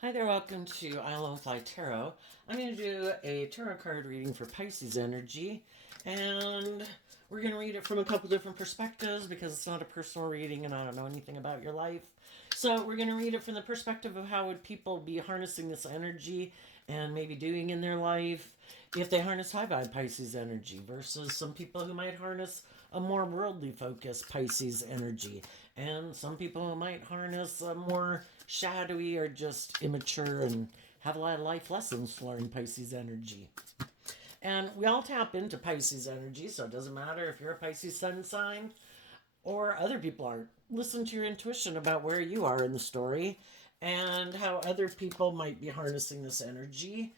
Hi there, welcome to I Love Fly Tarot. I'm going to do a tarot card reading for Pisces energy, and we're going to read it from a couple different perspectives because it's not a personal reading and I don't know anything about your life. So we're going to read it from the perspective of how would people be harnessing this energy and maybe doing in their life if they harness high vibe Pisces energy versus some people who might harness a more worldly focused Pisces energy, and some people who might harness a more shadowy or just immature and have a lot of life lessons to learn Pisces energy. And we all tap into Pisces energy, so it doesn't matter if you're a Pisces sun sign or other people aren't. Listen to your intuition about where you are in the story and how other people might be harnessing this energy.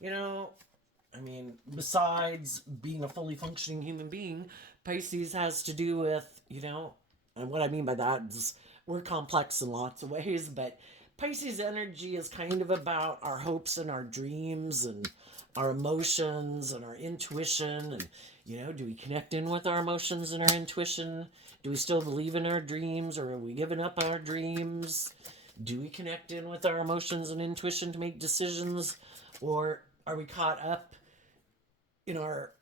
You know, besides being a fully functioning human being, Pisces has to do with, and what I mean by that is we're complex in lots of ways, but Pisces energy is kind of about our hopes and our dreams and our emotions and our intuition. And, do we connect in with our emotions and our intuition? Do we still believe in our dreams, or are we giving up our dreams? Do we connect in with our emotions and intuition to make decisions, or are we caught up in our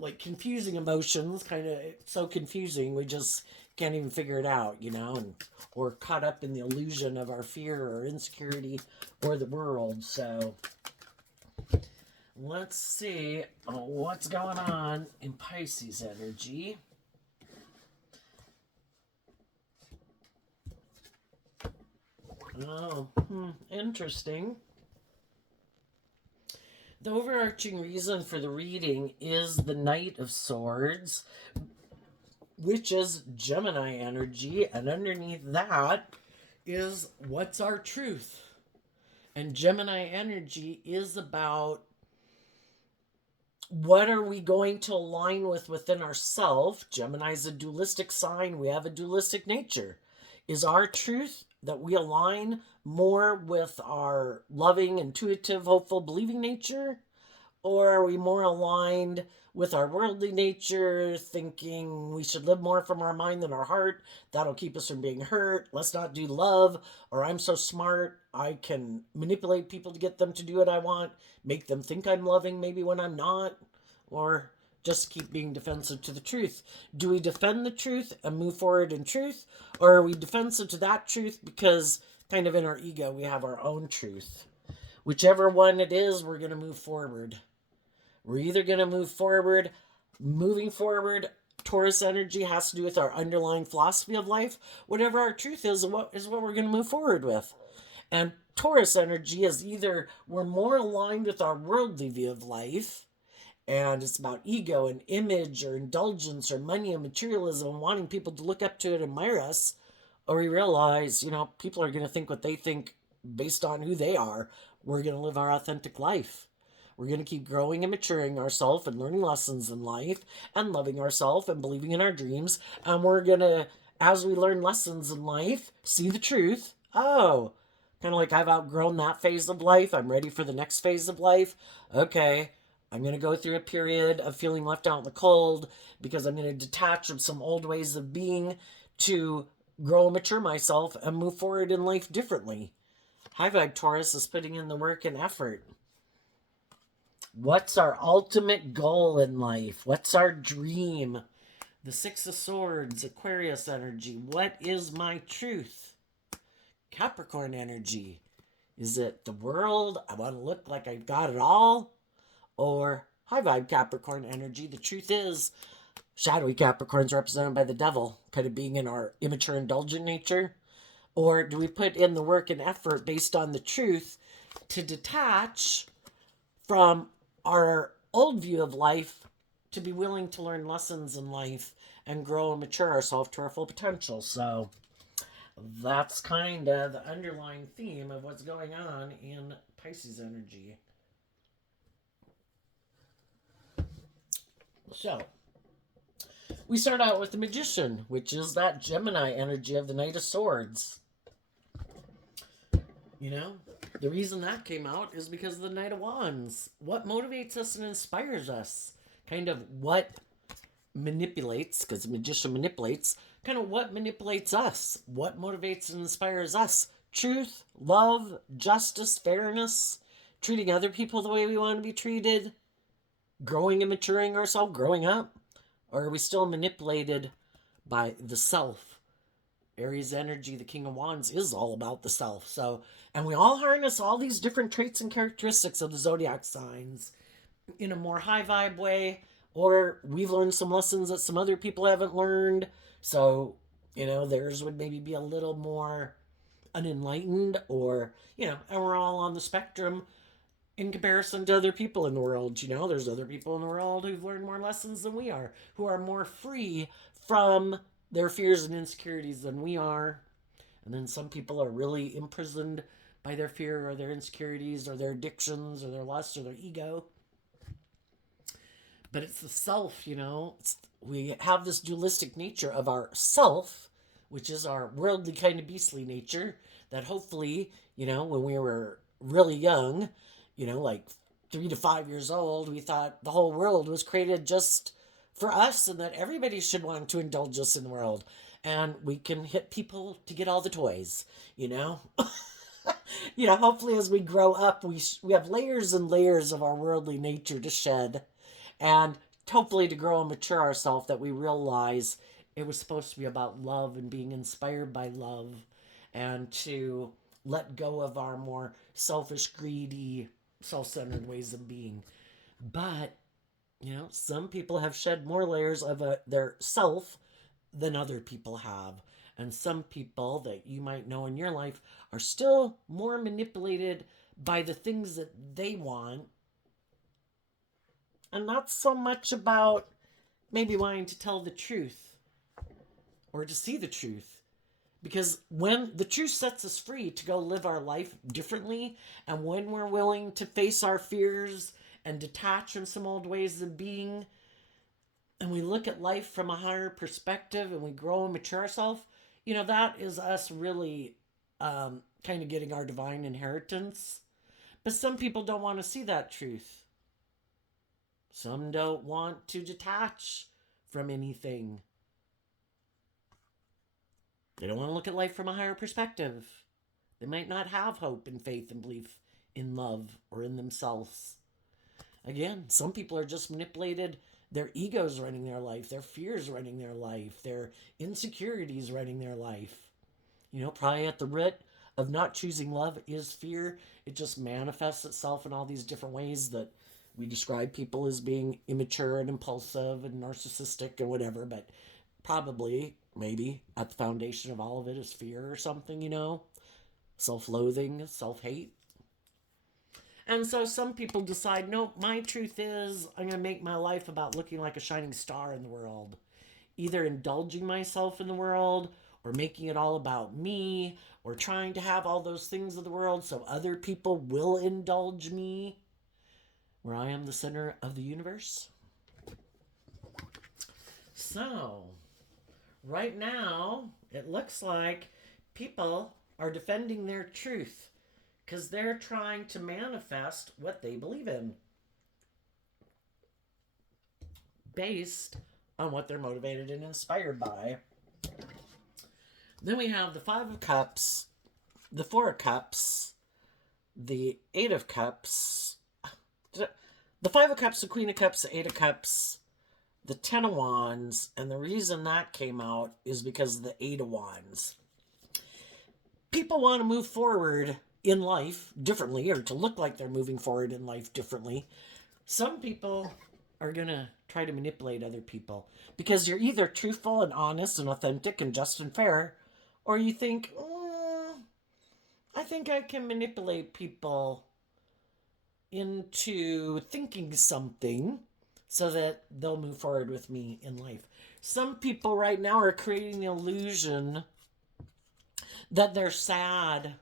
like confusing emotions, kind of so confusing we just can't even figure it out, and or caught up in the illusion of our fear or insecurity or the world. So let's see what's going on in Pisces energy. Oh, interesting. The overarching reason for the reading is the Knight of Swords, which is Gemini energy, and underneath that is what's our truth. And Gemini energy is about what are we going to align with within ourselves. Gemini is a dualistic sign. We have a dualistic nature. Is our truth that we align more with our loving, intuitive, hopeful, believing nature? Or are we more aligned with our worldly nature, thinking we should live more from our mind than our heart? That'll keep us from being hurt. Let's not do love. Or I'm so smart, I can manipulate people to get them to do what I want, make them think I'm loving maybe when I'm not. Or just keep being defensive to the truth. Do we defend the truth and move forward in truth? Or are we defensive to that truth because kind of in our ego we have our own truth? Whichever one it is, we're going to move forward. We're either going to move forward, moving forward. Taurus energy has to do with our underlying philosophy of life. Whatever our truth is what we're going to move forward with. And Taurus energy is either we're more aligned with our worldly view of life, and it's about ego and image or indulgence or money and materialism, wanting people to look up to and admire us, or we realize, people are going to think what they think based on who they are. We're going to live our authentic life. We're going to keep growing and maturing ourselves and learning lessons in life and loving ourselves and believing in our dreams. And we're going to, as we learn lessons in life, see the truth. Oh, kind of like I've outgrown that phase of life. I'm ready for the next phase of life. Okay, I'm going to go through a period of feeling left out in the cold because I'm going to detach from some old ways of being to grow and mature myself and move forward in life differently. High vibe Taurus is putting in the work and effort. What's our ultimate goal in life? What's our dream? The Six of Swords, Aquarius energy. What is my truth? Capricorn energy. Is it the world? I want to look like I've got it all? Or high vibe Capricorn energy. The truth is, shadowy Capricorns represented by the devil, kind of being in our immature, indulgent nature. Or do we put in the work and effort based on the truth to detach from our old view of life to be willing to learn lessons in life and grow and mature ourselves to our full potential? So that's kind of the underlying theme of what's going on in Pisces energy. So we start out with the Magician, which is that Gemini energy of the Knight of Swords. The reason that came out is because of the Knight of Wands. What motivates us and inspires us? Kind of what manipulates, because the magician manipulates, kind of what manipulates us? What motivates and inspires us truth, love, justice, fairness, treating other people the way we want to be treated, growing and maturing ourselves, growing up? Or are we still manipulated by the self? Aries energy, the King of Wands, is all about the self. So, and we all harness all these different traits and characteristics of the zodiac signs in a more high vibe way, or we've learned some lessons that some other people haven't learned. So, theirs would maybe be a little more unenlightened, or, and we're all on the spectrum in comparison to other people in the world. There's other people in the world who've learned more lessons than we are, who are more free from their fears and insecurities than we are. And then some people are really imprisoned by their fear or their insecurities or their addictions or their lust or their ego. But it's the self, we have this dualistic nature of our self, which is our worldly kind of beastly nature, that hopefully, when we were really young, like 3 to 5 years old, we thought the whole world was created just for us and that everybody should want to indulge us in the world. And we can hit people to get all the toys, hopefully as we grow up, we have layers and layers of our worldly nature to shed. And hopefully to grow and mature ourselves, that we realize it was supposed to be about love and being inspired by love, and to let go of our more selfish, greedy, self-centered ways of being. But, some people have shed more layers of their self than other people have. And some people that you might know in your life are still more manipulated by the things that they want, and not so much about maybe wanting to tell the truth or to see the truth. Because when the truth sets us free to go live our life differently, and when we're willing to face our fears and detach from some old ways of being, and we look at life from a higher perspective and we grow and mature ourselves, that is us really kind of getting our divine inheritance. But some people don't want to see that truth. Some don't want to detach from anything. They don't want to look at life from a higher perspective. They might not have hope and faith and belief in love or in themselves. Again, some people are just manipulated. Their egos running their life, their fears running their life, their insecurities running their life. Probably at the root of not choosing love is fear. It just manifests itself in all these different ways that we describe people as being immature and impulsive and narcissistic and whatever, but probably, maybe, at the foundation of all of it is fear or something, self-loathing, self-hate. And so some people decide, no, my truth is I'm going to make my life about looking like a shining star in the world. Either indulging myself in the world, or making it all about me, or trying to have all those things of the world so other people will indulge me, where I am the center of the universe. So, right now, it looks like people are defending their truth because they're trying to manifest what they believe in based on what they're motivated and inspired by. Then we have the Five of Cups, the Four of Cups, the Eight of Cups, the Five of Cups, the Queen of Cups, the Eight of Cups, the Ten of Wands, and the reason that came out is because of the Eight of Wands. People want to move forward in life differently, or to look like they're moving forward in life differently. Some people are going to try to manipulate other people because you're either truthful and honest and authentic and just and fair, or you think, I think I can manipulate people into thinking something so that they'll move forward with me in life. Some people right now are creating the illusion that they're sad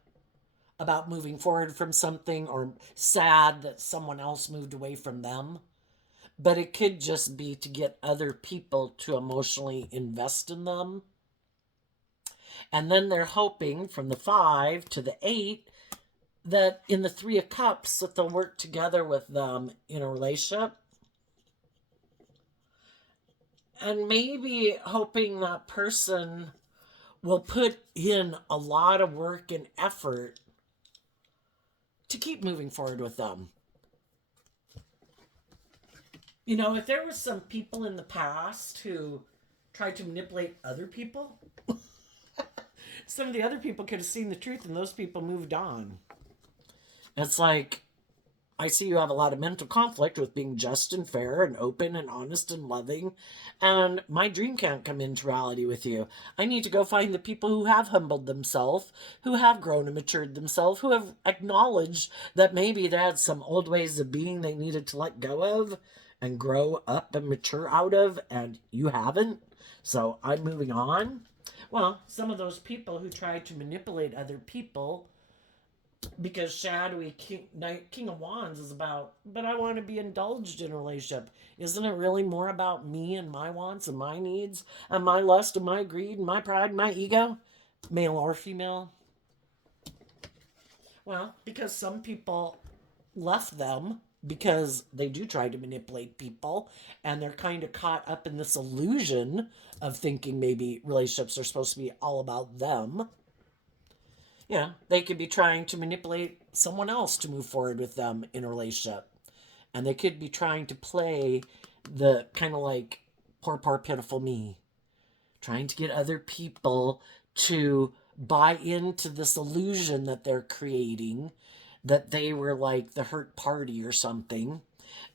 about moving forward from something, or sad that someone else moved away from them. But it could just be to get other people to emotionally invest in them. And then they're hoping from the 5 to the 8 that in the 3 of Cups that they'll work together with them in a relationship. And maybe hoping that person will put in a lot of work and effort to keep moving forward with them. You know, if there was some people in the past who tried to manipulate other people, some of the other people could have seen the truth and those people moved on. It's like, I see you have a lot of mental conflict with being just and fair and open and honest and loving. And my dream can't come into reality with you. I need to go find the people who have humbled themselves, who have grown and matured themselves, who have acknowledged that maybe they had some old ways of being they needed to let go of and grow up and mature out of, and you haven't. So I'm moving on. Well, some of those people who tried to manipulate other people, because shadowy King of Wands is about, but I want to be indulged in a relationship. Isn't it really more about me and my wants and my needs and my lust and my greed and my pride and my ego, male or female? Well, because some people left them because they do try to manipulate people, and they're kind of caught up in this illusion of thinking maybe relationships are supposed to be all about them. Yeah, they could be trying to manipulate someone else to move forward with them in a relationship. And they could be trying to play the kind of like poor, pitiful me, trying to get other people to buy into this illusion that they're creating, that they were like the hurt party or something,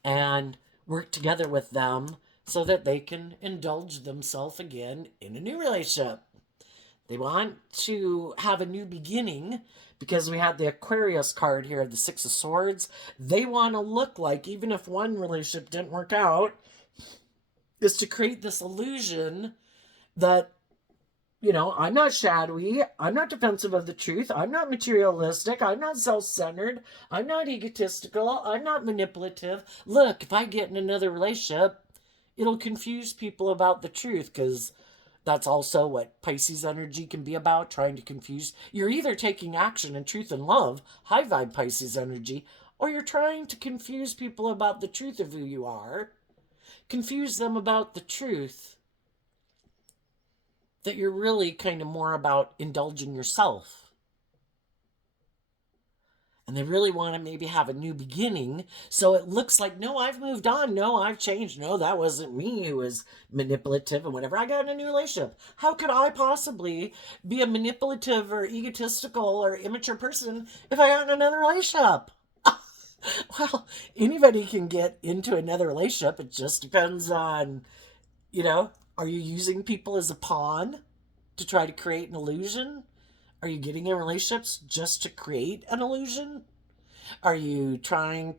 and work together with them so that they can indulge themselves again in a new relationship. They want to have a new beginning because we had the Aquarius card here, the Six of Swords. They want to look like, even if one relationship didn't work out, is to create this illusion that, you know, I'm not shadowy, I'm not defensive of the truth, I'm not materialistic, I'm not self-centered, I'm not egotistical, I'm not manipulative. Look, if I get in another relationship, it'll confuse people about the truth, because that's also what Pisces energy can be about, trying to confuse. You're either taking action in truth and love, high vibe Pisces energy, or you're trying to confuse people about the truth of who you are. Confuse them about the truth that you're really kind of more about indulging yourself. And they really want to maybe have a new beginning. So it looks like, no, I've moved on. No, I've changed. No, that wasn't me who was manipulative and whatever. I got in a new relationship. How could I possibly be a manipulative or egotistical or immature person if I got in another relationship? Well, anybody can get into another relationship. It just depends on, you know, are you using people as a pawn to try to create an illusion? Are you getting in relationships just to create an illusion? Are you getting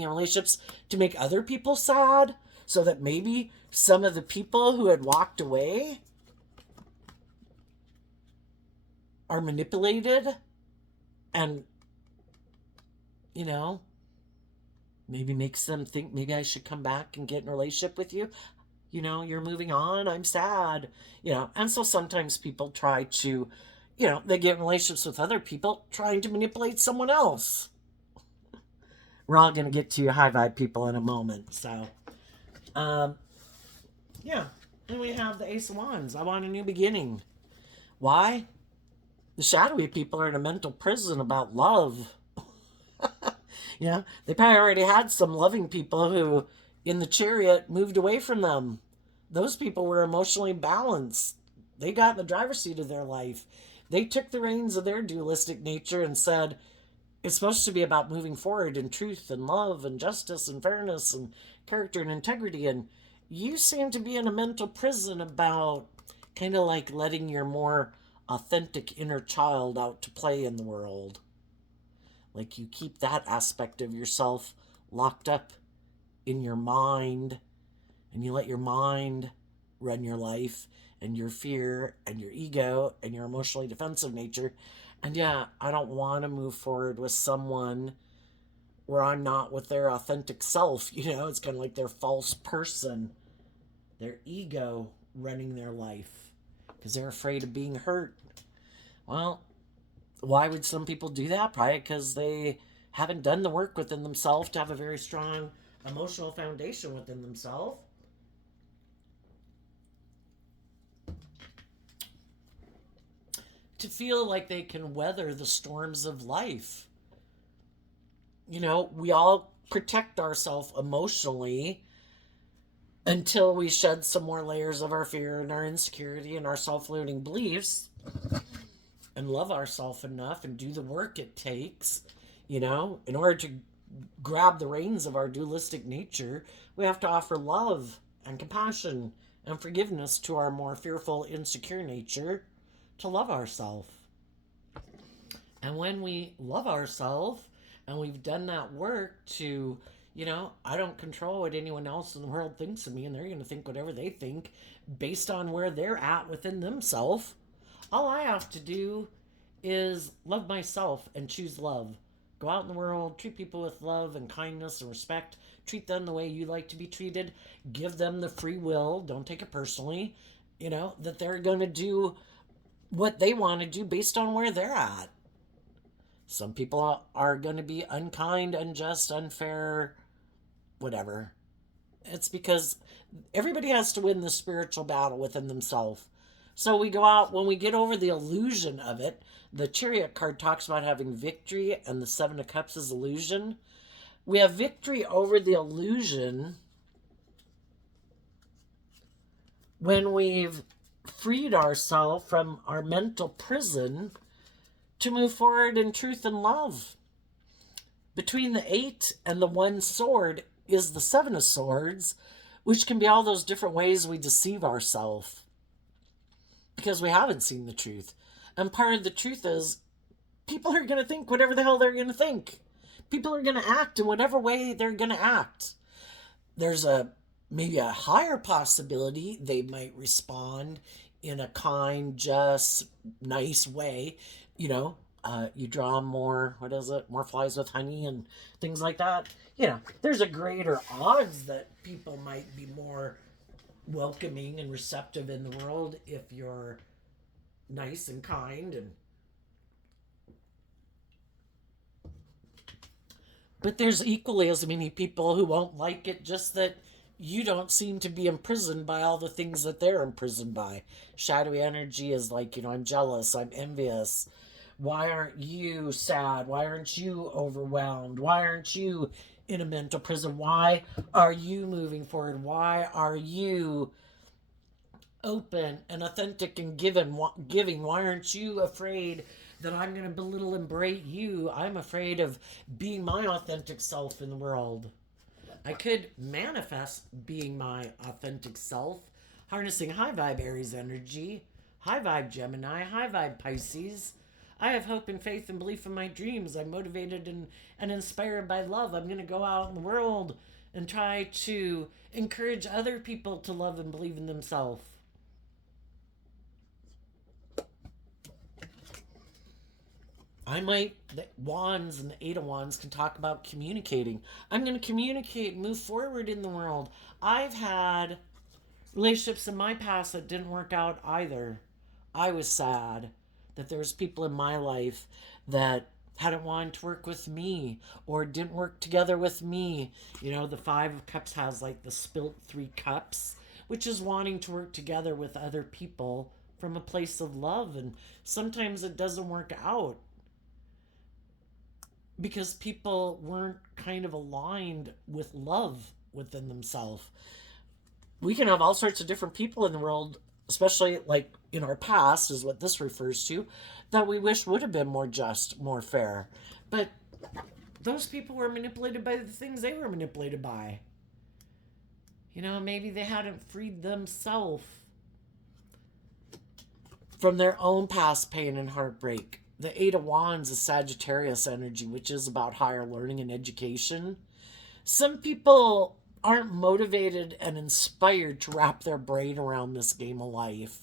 in relationships to make other people sad so that maybe some of the people who had walked away are manipulated and, you know, maybe makes them think maybe I should come back and get in a relationship with you? You know, you're moving on, I'm sad. You know, and so sometimes people try to, you know, they get in relationships with other people trying to manipulate someone else. We're all going to get to high vibe people in a moment. So, um, yeah. And we have the Ace of Wands. I want a new beginning. Why? The shadowy people are in a mental prison about love. You know, they probably already had some loving people who, in the Chariot, moved away from them. Those people were emotionally balanced. They got in the driver's seat of their life. They took the reins of their dualistic nature and said, it's supposed to be about moving forward in truth and love and justice and fairness and character and integrity. And you seem to be in a mental prison about kind of like letting your more authentic inner child out to play in the world. Like you keep that aspect of yourself locked up in your mind, and you let your mind run your life, and your fear and your ego and your emotionally defensive nature. And yeah, I don't want to move forward with someone where I'm not with their authentic self. You know, it's kind of like their false person, their ego running their life because they're afraid of being hurt. Well, why would some people do that? Probably because they haven't done the work within themselves to have a very strong emotional foundation within themselves. to feel like they can weather the storms of life. We all protect ourselves emotionally until we shed some more layers of our fear and our insecurity and our self-limiting beliefs and love ourselves enough and do the work it takes, in order to grab the reins of our dualistic nature. We have to offer love and compassion and forgiveness to our more fearful, insecure nature to love ourselves. And when we love ourselves and we've done that work to, I don't control what anyone else in the world thinks of me, and they're going to think whatever they think based on where they're at within themselves. All I have to do is love myself and choose love. Go out in the world, treat people with love and kindness and respect. Treat them the way you like to be treated. Give them the free will. Don't take it personally, that they're going to do what they want to do based on where they're at. Some people are going to be unkind, unjust, unfair, whatever. It's because everybody has to win the spiritual battle within themselves. So we go out, when we get over the illusion of it, the Chariot card talks about having victory, and the Seven of Cups is illusion. We have victory over the illusion when we've freed ourselves from our mental prison to move forward in truth and love. Between the 8 and the 1 sword is the 7 of Swords, which can be all those different ways we deceive ourselves because we haven't seen the truth. And part of the truth is people are going to think whatever the hell they're going to think. People are going to act in whatever way they're going to act. There's maybe a higher possibility they might respond in a kind, just, nice way. You draw more, more flies with honey and things like that. There's a greater odds that people might be more welcoming and receptive in the world if you're nice and kind. But there's equally as many people who won't like it, just that you don't seem to be imprisoned by all the things that they're imprisoned by. Shadowy energy is like, I'm jealous, I'm envious. Why aren't you sad? Why aren't you overwhelmed? Why aren't you in a mental prison? Why are you moving forward? Why are you open and authentic and giving? Why aren't you afraid that I'm going to belittle and berate you? I'm afraid of being my authentic self in the world. I could manifest being my authentic self, harnessing high vibe Aries energy, high vibe Gemini, high vibe Pisces. I have hope and faith and belief in my dreams. I'm motivated and inspired by love. I'm going to go out in the world and try to encourage other people to love and believe in themselves. The Wands and the 8 of Wands can talk about communicating. I'm going to communicate, move forward in the world. I've had relationships in my past that didn't work out either. I was sad that there was people in my life that hadn't wanted to work with me or didn't work together with me. The 5 of Cups has like the spilt 3 cups, which is wanting to work together with other people from a place of love. And sometimes it doesn't work out because people weren't kind of aligned with love within themselves. We can have all sorts of different people in the world, especially like in our past is what this refers to, that we wish would have been more just, more fair. But those people were manipulated by the things they were manipulated by. Maybe they hadn't freed themselves from their own past pain and heartbreak. The 8 of Wands is Sagittarius energy, which is about higher learning and education. Some people aren't motivated and inspired to wrap their brain around this game of life,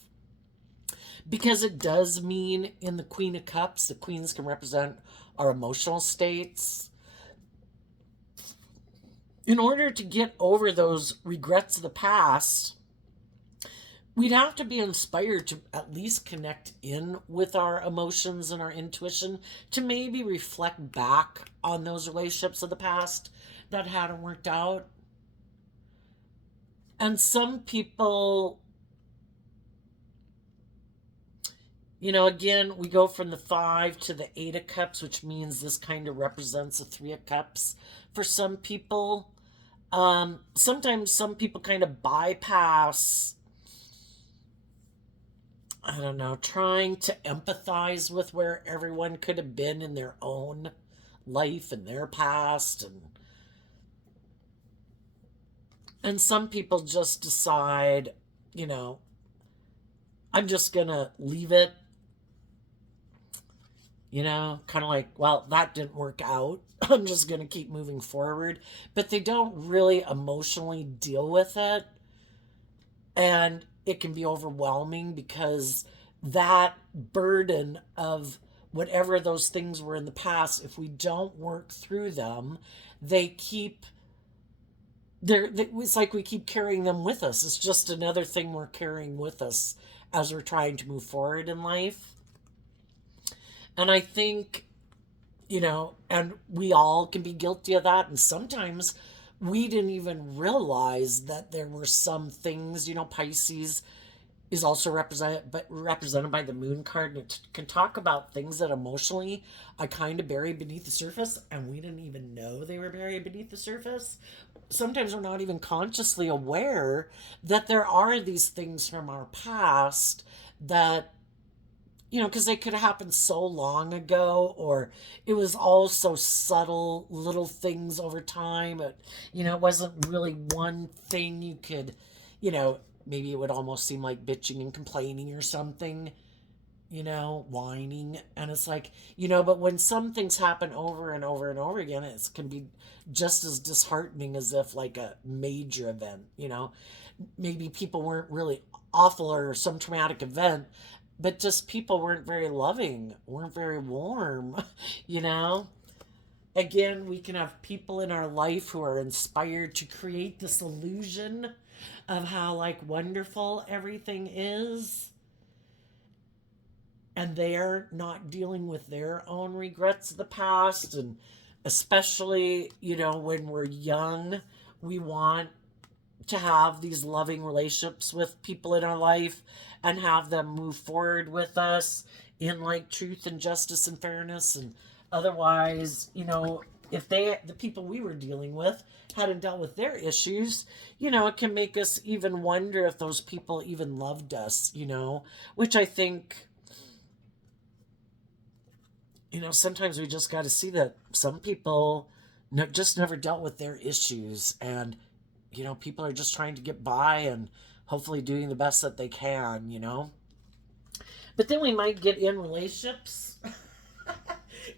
because it does mean in the Queen of Cups, the queens can represent our emotional states. In order to get over those regrets of the past, we'd have to be inspired to at least connect in with our emotions and our intuition, to maybe reflect back on those relationships of the past that hadn't worked out. And some people Again, we go from the 5 to the 8 of Cups, which means this kind of represents the 3 of Cups for some people. Sometimes some people kind of bypass, I don't know, trying to empathize with where everyone could have been in their own life and their past. And some people just decide, you know, I'm just going to leave it, kind of like, well, that didn't work out. I'm just going to keep moving forward. But they don't really emotionally deal with it. And it can be overwhelming because that burden of whatever those things were in the past, if we don't work through them, they keep it's like we keep carrying them with us. It's just another thing we're carrying with us as we're trying to move forward in life. And I think, and we all can be guilty of that. And sometimes we didn't even realize that there were some things, Pisces is also represented by the moon card, and it can talk about things that emotionally I kind of buried beneath the surface, and we didn't even know they were buried beneath the surface. Sometimes we're not even consciously aware that there are these things from our past that, because they could have happened so long ago, or it was all so subtle little things over time. It wasn't really one thing you could, maybe it would almost seem like bitching and complaining or something, whining. And it's like, but when some things happen over and over and over again, it can be just as disheartening as if like a major event, maybe people weren't really awful or some traumatic event, but just people weren't very loving, weren't very warm, you know? Again, we can have people in our life who are inspired to create this illusion of how like wonderful everything is, and they're not dealing with their own regrets of the past. And especially, when we're young, we want to have these loving relationships with people in our life and have them move forward with us in like truth and justice and fairness. And otherwise, if the people we were dealing with hadn't dealt with their issues, it can make us even wonder if those people even loved us, which I think, sometimes we just got to see that some people just never dealt with their issues. And people are just trying to get by and hopefully doing the best that they can. But then we might get in relationships,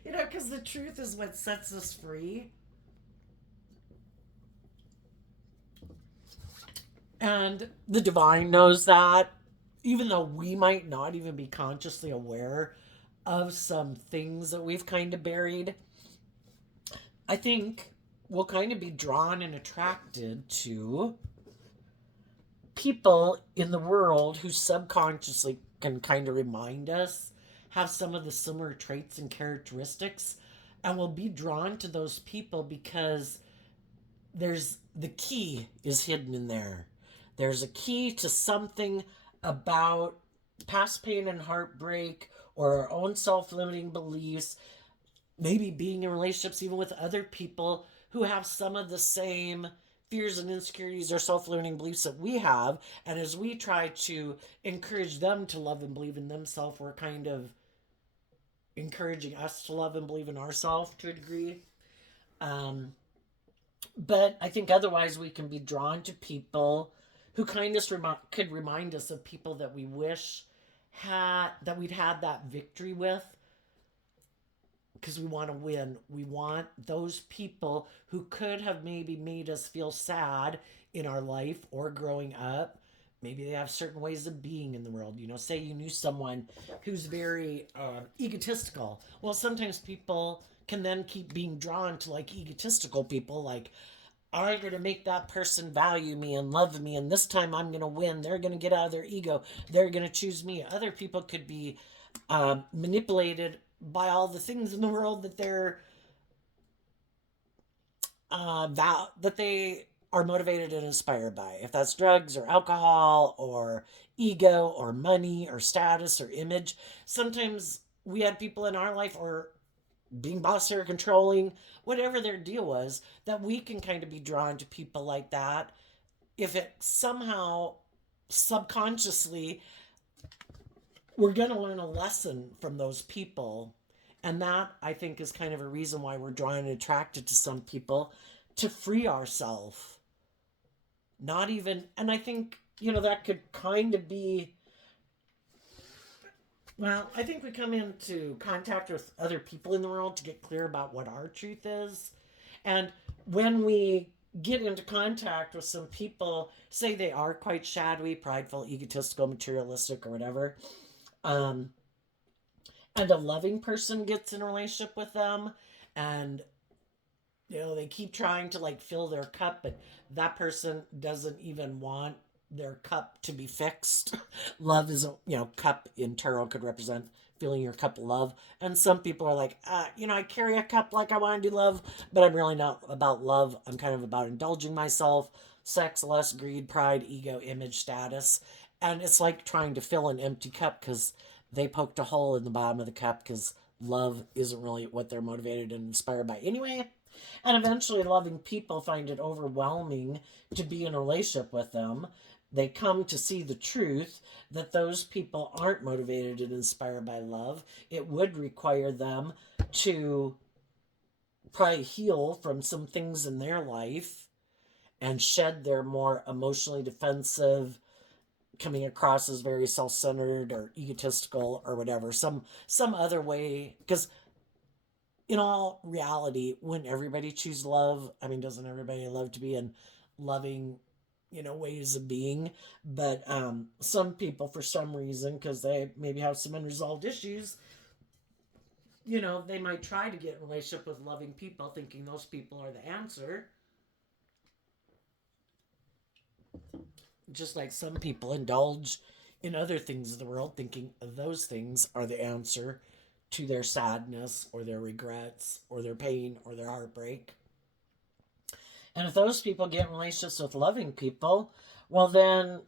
because the truth is what sets us free. And the divine knows that, even though we might not even be consciously aware of some things that we've kind of buried. I think we'll kind of be drawn and attracted to people in the world who subconsciously can kind of remind us, have some of the similar traits and characteristics, and we'll be drawn to those people because there's the key is hidden in there. There's a key to something about past pain and heartbreak or our own self-limiting beliefs, maybe being in relationships even with other people who have some of the same fears and insecurities or self-limiting beliefs that we have. And as we try to encourage them to love and believe in themselves, we're kind of encouraging us to love and believe in ourselves to a degree. Um, but I think otherwise we can be drawn to people who kind of could remind us of people that we wish that we'd had that victory with, because we want to win. We want those people who could have maybe made us feel sad in our life or growing up. Maybe they have certain ways of being in the world. Say you knew someone who's very egotistical. Well, sometimes people can then keep being drawn to like egotistical people, like, I'm going to make that person value me and love me, and this time I'm going to win. They're going to get out of their ego. They're going to choose me. Other people could be manipulated by all the things in the world that they're that they are motivated and inspired by. If that's drugs or alcohol or ego or money or status or image, sometimes we had people in our life or being bossy or controlling, whatever their deal was, that we can kind of be drawn to people like that if it somehow subconsciously we're going to learn a lesson from those people. And that, I think, is kind of a reason why we're drawn and attracted to some people, to free ourselves. Not even, and I think, that could kind of be, well, I think we come into contact with other people in the world to get clear about what our truth is. And when we get into contact with some people, say they are quite shadowy, prideful, egotistical, materialistic, or whatever, um, and a loving person gets in a relationship with them, and they keep trying to like fill their cup, but that person doesn't even want their cup to be fixed. Love isn't, cup in tarot could represent filling your cup of love. And some people are like, I carry a cup like I want to do love, but I'm really not about love. I'm kind of about indulging myself, sex, lust, greed, pride, ego, image, status. And it's like trying to fill an empty cup because they poked a hole in the bottom of the cup because love isn't really what they're motivated and inspired by anyway. And eventually, loving people find it overwhelming to be in a relationship with them. They come to see the truth that those people aren't motivated and inspired by love. It would require them to probably heal from some things in their life and shed their more emotionally defensive, coming across as very self-centered or egotistical or whatever, some other way. Because in all reality, when everybody choose love, I mean, doesn't everybody love to be in loving, ways of being? But some people, for some reason, because they maybe have some unresolved issues, they might try to get in a relationship with loving people, thinking those people are the answer. Just like some people indulge in other things of the world, thinking those things are the answer to their sadness or their regrets or their pain or their heartbreak. And if those people get in relationships with loving people, well, then,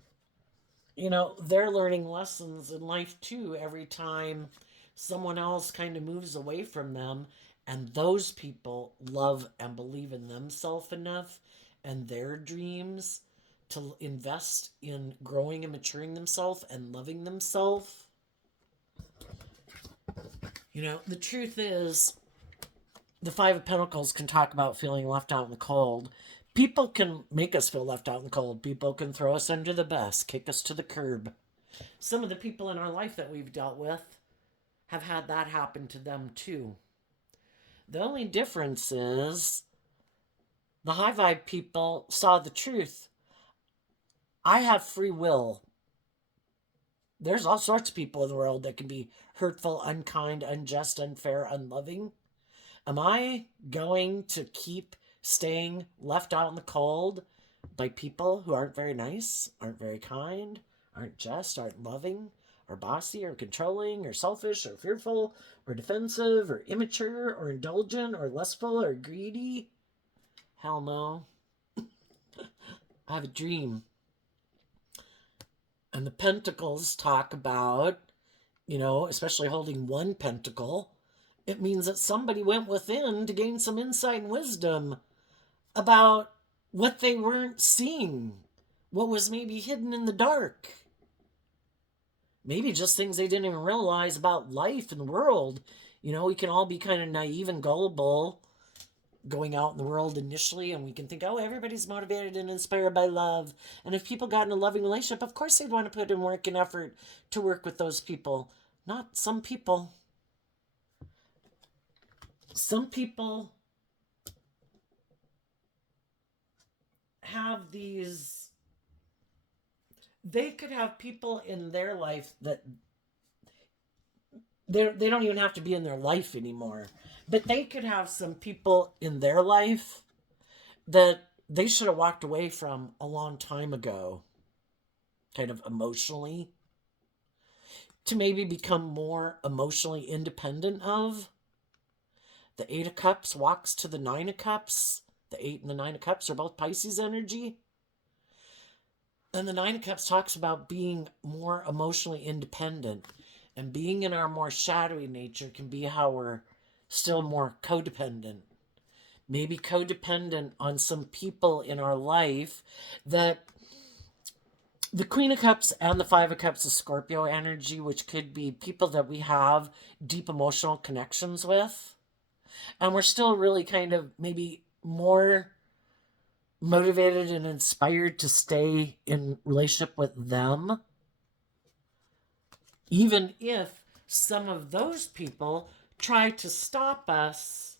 they're learning lessons in life too every time someone else kind of moves away from them. And those people love and believe in themselves enough and their dreams to invest in growing and maturing themselves and loving themselves. The truth is, the Five of Pentacles can talk about feeling left out in the cold. People can make us feel left out in the cold. People can throw us under the bus, kick us to the curb. Some of the people in our life that we've dealt with have had that happen to them too. The only difference is the high vibe people saw the truth. I have free will. There's all sorts of people in the world that can be hurtful, unkind, unjust, unfair, unloving. Am I going to keep staying left out in the cold by people who aren't very nice, aren't very kind, aren't just, aren't loving, or bossy, or controlling, or selfish, or fearful, or defensive, or immature, or indulgent, or lustful, or greedy? Hell no. I have a dream. And the pentacles talk about, especially holding one pentacle, it means that somebody went within to gain some insight and wisdom about what they weren't seeing, what was maybe hidden in the dark. Maybe just things they didn't even realize about life and the world. We can all be kind of naive and gullible going out in the world initially, and we can think, oh, everybody's motivated and inspired by love. And if people got in a loving relationship, of course they'd want to put in work and effort to work with those people. Not some people. Some people have these, they could have people in their life that they don't even have to be in their life anymore, but they could have some people in their life that they should have walked away from a long time ago, kind of emotionally, to maybe become more emotionally independent of. The Eight of Cups walks to the Nine of Cups. The 8 and the 9 of Cups are both Pisces energy. And the 9 of Cups talks about being more emotionally independent. And being in our more shadowy nature can be how we're still more codependent. Maybe codependent on some people in our life that the Queen of Cups and the Five of Cups is Scorpio energy, which could be people that we have deep emotional connections with. And we're still really kind of maybe more motivated and inspired to stay in relationship with them, even if some of those people try to stop us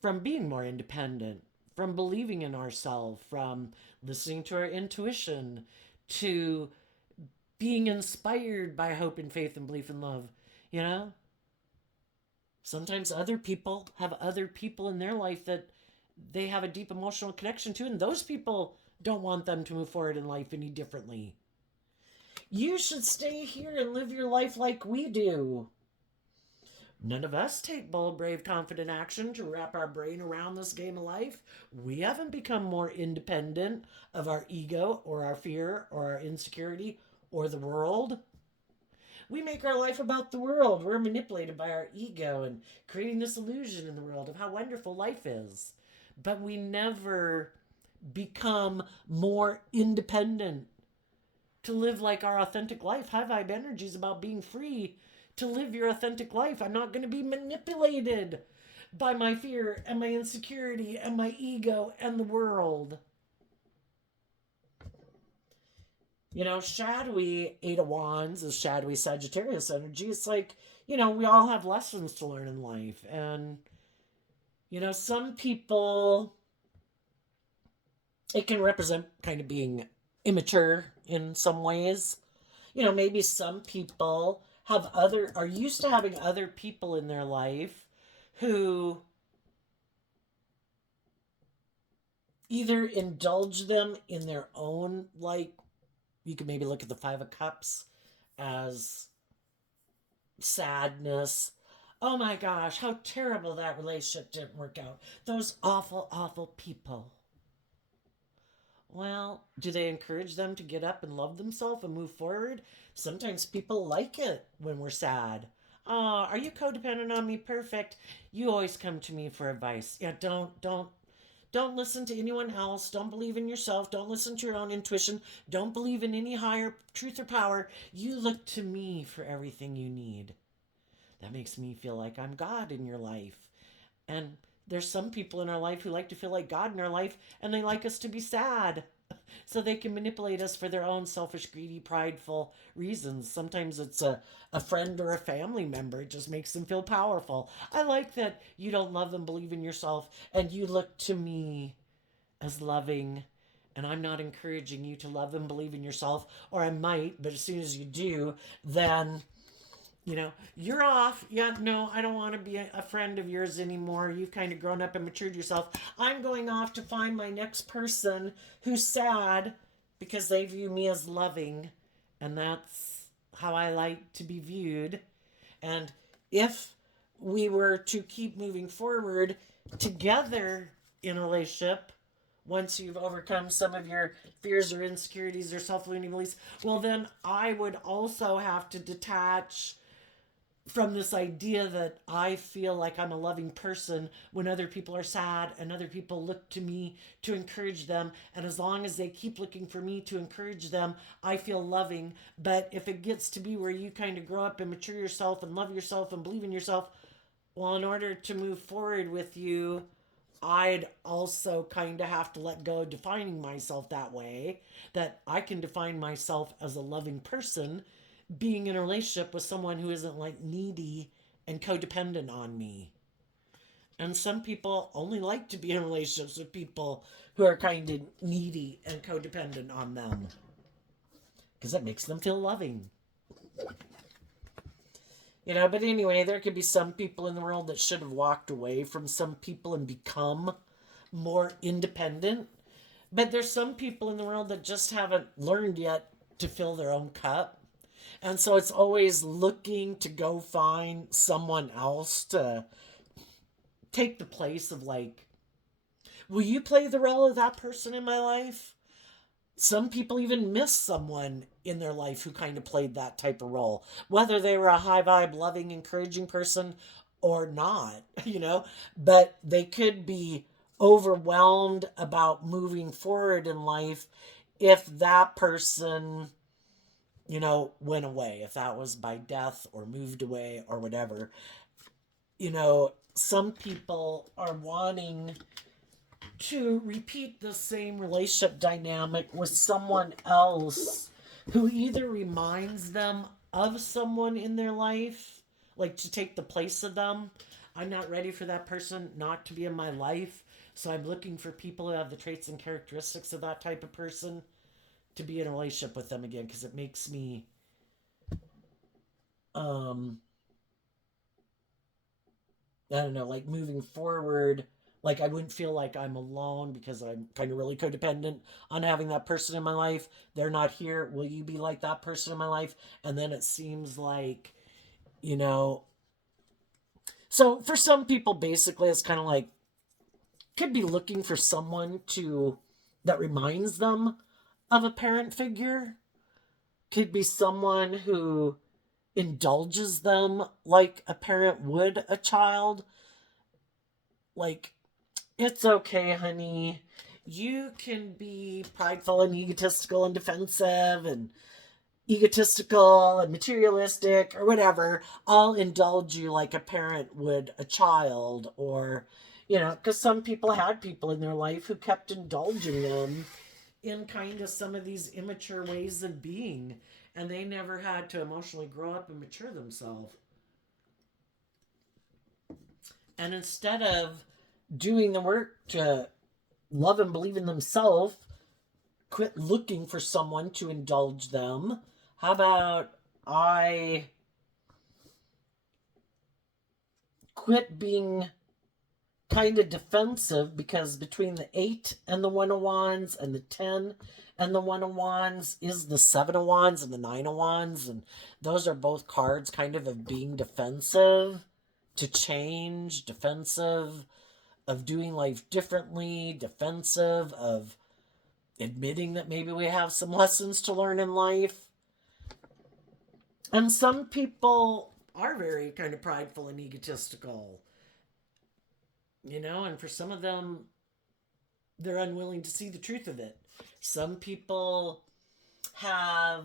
from being more independent, from believing in ourselves, from listening to our intuition, to being inspired by hope and faith and belief and love. You know, sometimes other people have other people in their life that they have a deep emotional connection to, and those people don't want them to move forward in life any differently. You should stay here and live your life like we do. None of us take bold, brave, confident action to wrap our brain around this game of life. We haven't become more independent of our ego or our fear or our insecurity or the world. We make our life about the world. We're manipulated by our ego and creating this illusion in the world of how wonderful life is. But we never become more independent to live like our authentic life. High vibe energy is about being free to live your authentic life. I'm not going to be manipulated by my fear and my insecurity and my ego and the world. You know, shadowy Eight of Wands is shadowy Sagittarius energy. It's like, you know, we all have lessons to learn in life. And, you know, some people, it can represent kind of being immature in some ways. You know, maybe some people are used to having other people in their life who either indulge them in their own, like, you could maybe look at the Five of Cups as sadness. Oh my gosh, how terrible that relationship didn't work out. Those awful, awful people. Well, do they encourage them to get up and love themselves and move forward? Sometimes people like it when we're sad. Oh, are you codependent on me? Perfect. You always come to me for advice. Yeah, don't listen to anyone else. Don't believe in yourself. Don't listen to your own intuition. Don't believe in any higher truth or power. You look to me for everything you need. That makes me feel like I'm God in your life. And there's some people in our life who like to feel like God in our life, and they like us to be sad so they can manipulate us for their own selfish, greedy, prideful reasons. Sometimes it's a friend or a family member. It just makes them feel powerful. I like that you don't love and believe in yourself, and you look to me as loving. And I'm not encouraging you to love and believe in yourself, or I might, but as soon as you do, then you're off. Yeah, no, I don't want to be a friend of yours anymore. You've kind of grown up and matured yourself. I'm going off to find my next person who's sad because they view me as loving. And that's how I like to be viewed. And if we were to keep moving forward together in a relationship, once you've overcome some of your fears or insecurities or self-limiting beliefs, well, then I would also have to detach from this idea that I feel like I'm a loving person when other people are sad and other people look to me to encourage them. And as long as they keep looking for me to encourage them, I feel loving. But if it gets to be where you kind of grow up and mature yourself and love yourself and believe in yourself, well, in order to move forward with you, I'd also kind of have to let go of defining myself that way, that I can define myself as a loving person being in a relationship with someone who isn't like needy and codependent on me. And some people only like to be in relationships with people who are kind of needy and codependent on them because it makes them feel loving. But anyway, there could be some people in the world that should have walked away from some people and become more independent. But there's some people in the world that just haven't learned yet to fill their own cup. And so it's always looking to go find someone else to take the place of, like, Will you play the role of that person in my life? Some people even miss someone in their life who kind of played that type of role, whether they were a high vibe, loving, encouraging person or not, but they could be overwhelmed about moving forward in life if that person, went away, if that was by death or moved away or whatever. Some people are wanting to repeat the same relationship dynamic with someone else who either reminds them of someone in their life, like to take the place of them. I'm not ready for that person not to be in my life, so I'm looking for people who have the traits and characteristics of that type of person to be in a relationship with them again, because it makes me um I don't know, like moving forward, like I wouldn't feel like I'm alone because I'm kind of really codependent on having that person in my life. They're not here. Will you be like that person in my life? And then it seems like, you know, so for some people, basically, it's kind of like could be looking for someone to that reminds them of a parent figure. Could be someone who indulges them like a parent would a child. Like, it's okay, honey. You can be prideful and egotistical and defensive and egotistical and materialistic or whatever. I'll indulge you like a parent would a child, or, because some people had people in their life who kept indulging them in kind of some of these immature ways of being, and they never had to emotionally grow up and mature themselves. And instead of doing the work to love and believe in themselves, quit looking for someone to indulge them. How about I quit being kind of defensive, because between the 8 and the 1 of Wands and the 10 and the 1 of Wands is the 7 of Wands and the 9 of Wands. And those are both cards kind of being defensive, to change, defensive of doing life differently, defensive of admitting that maybe we have some lessons to learn in life. And some people are very kind of prideful and egotistical, and for some of them, they're unwilling to see the truth of it. Some people have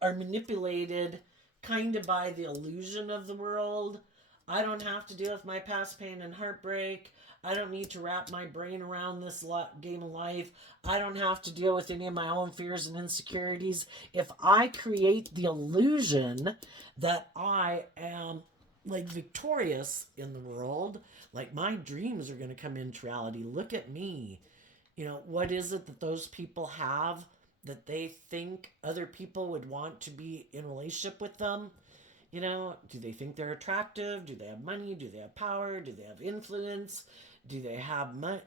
are manipulated kind of by the illusion of the world. I don't have to deal with my past pain and heartbreak. I don't need to wrap my brain around this game of life. I don't have to deal with any of my own fears and insecurities. If I create the illusion that I am like victorious in the world, like my dreams are going to come into reality. Look at me. What is it that those people have that they think other people would want to be in a relationship with them? Do they think they're attractive? Do they have money? Do they have power? Do they have influence? Do they have money?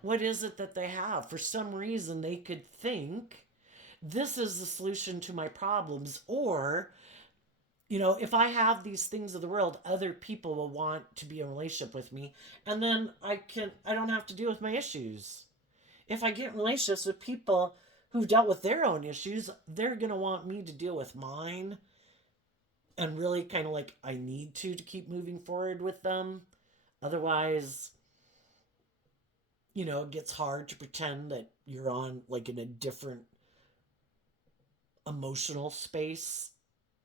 What is it that they have? For some reason, they could think this is the solution to my problems, or if I have these things of the world, other people will want to be in a relationship with me, and then I don't have to deal with my issues. If I get in relationships with people who've dealt with their own issues, they're going to want me to deal with mine, and really kind of like I need to keep moving forward with them. Otherwise, it gets hard to pretend that you're on like in a different emotional space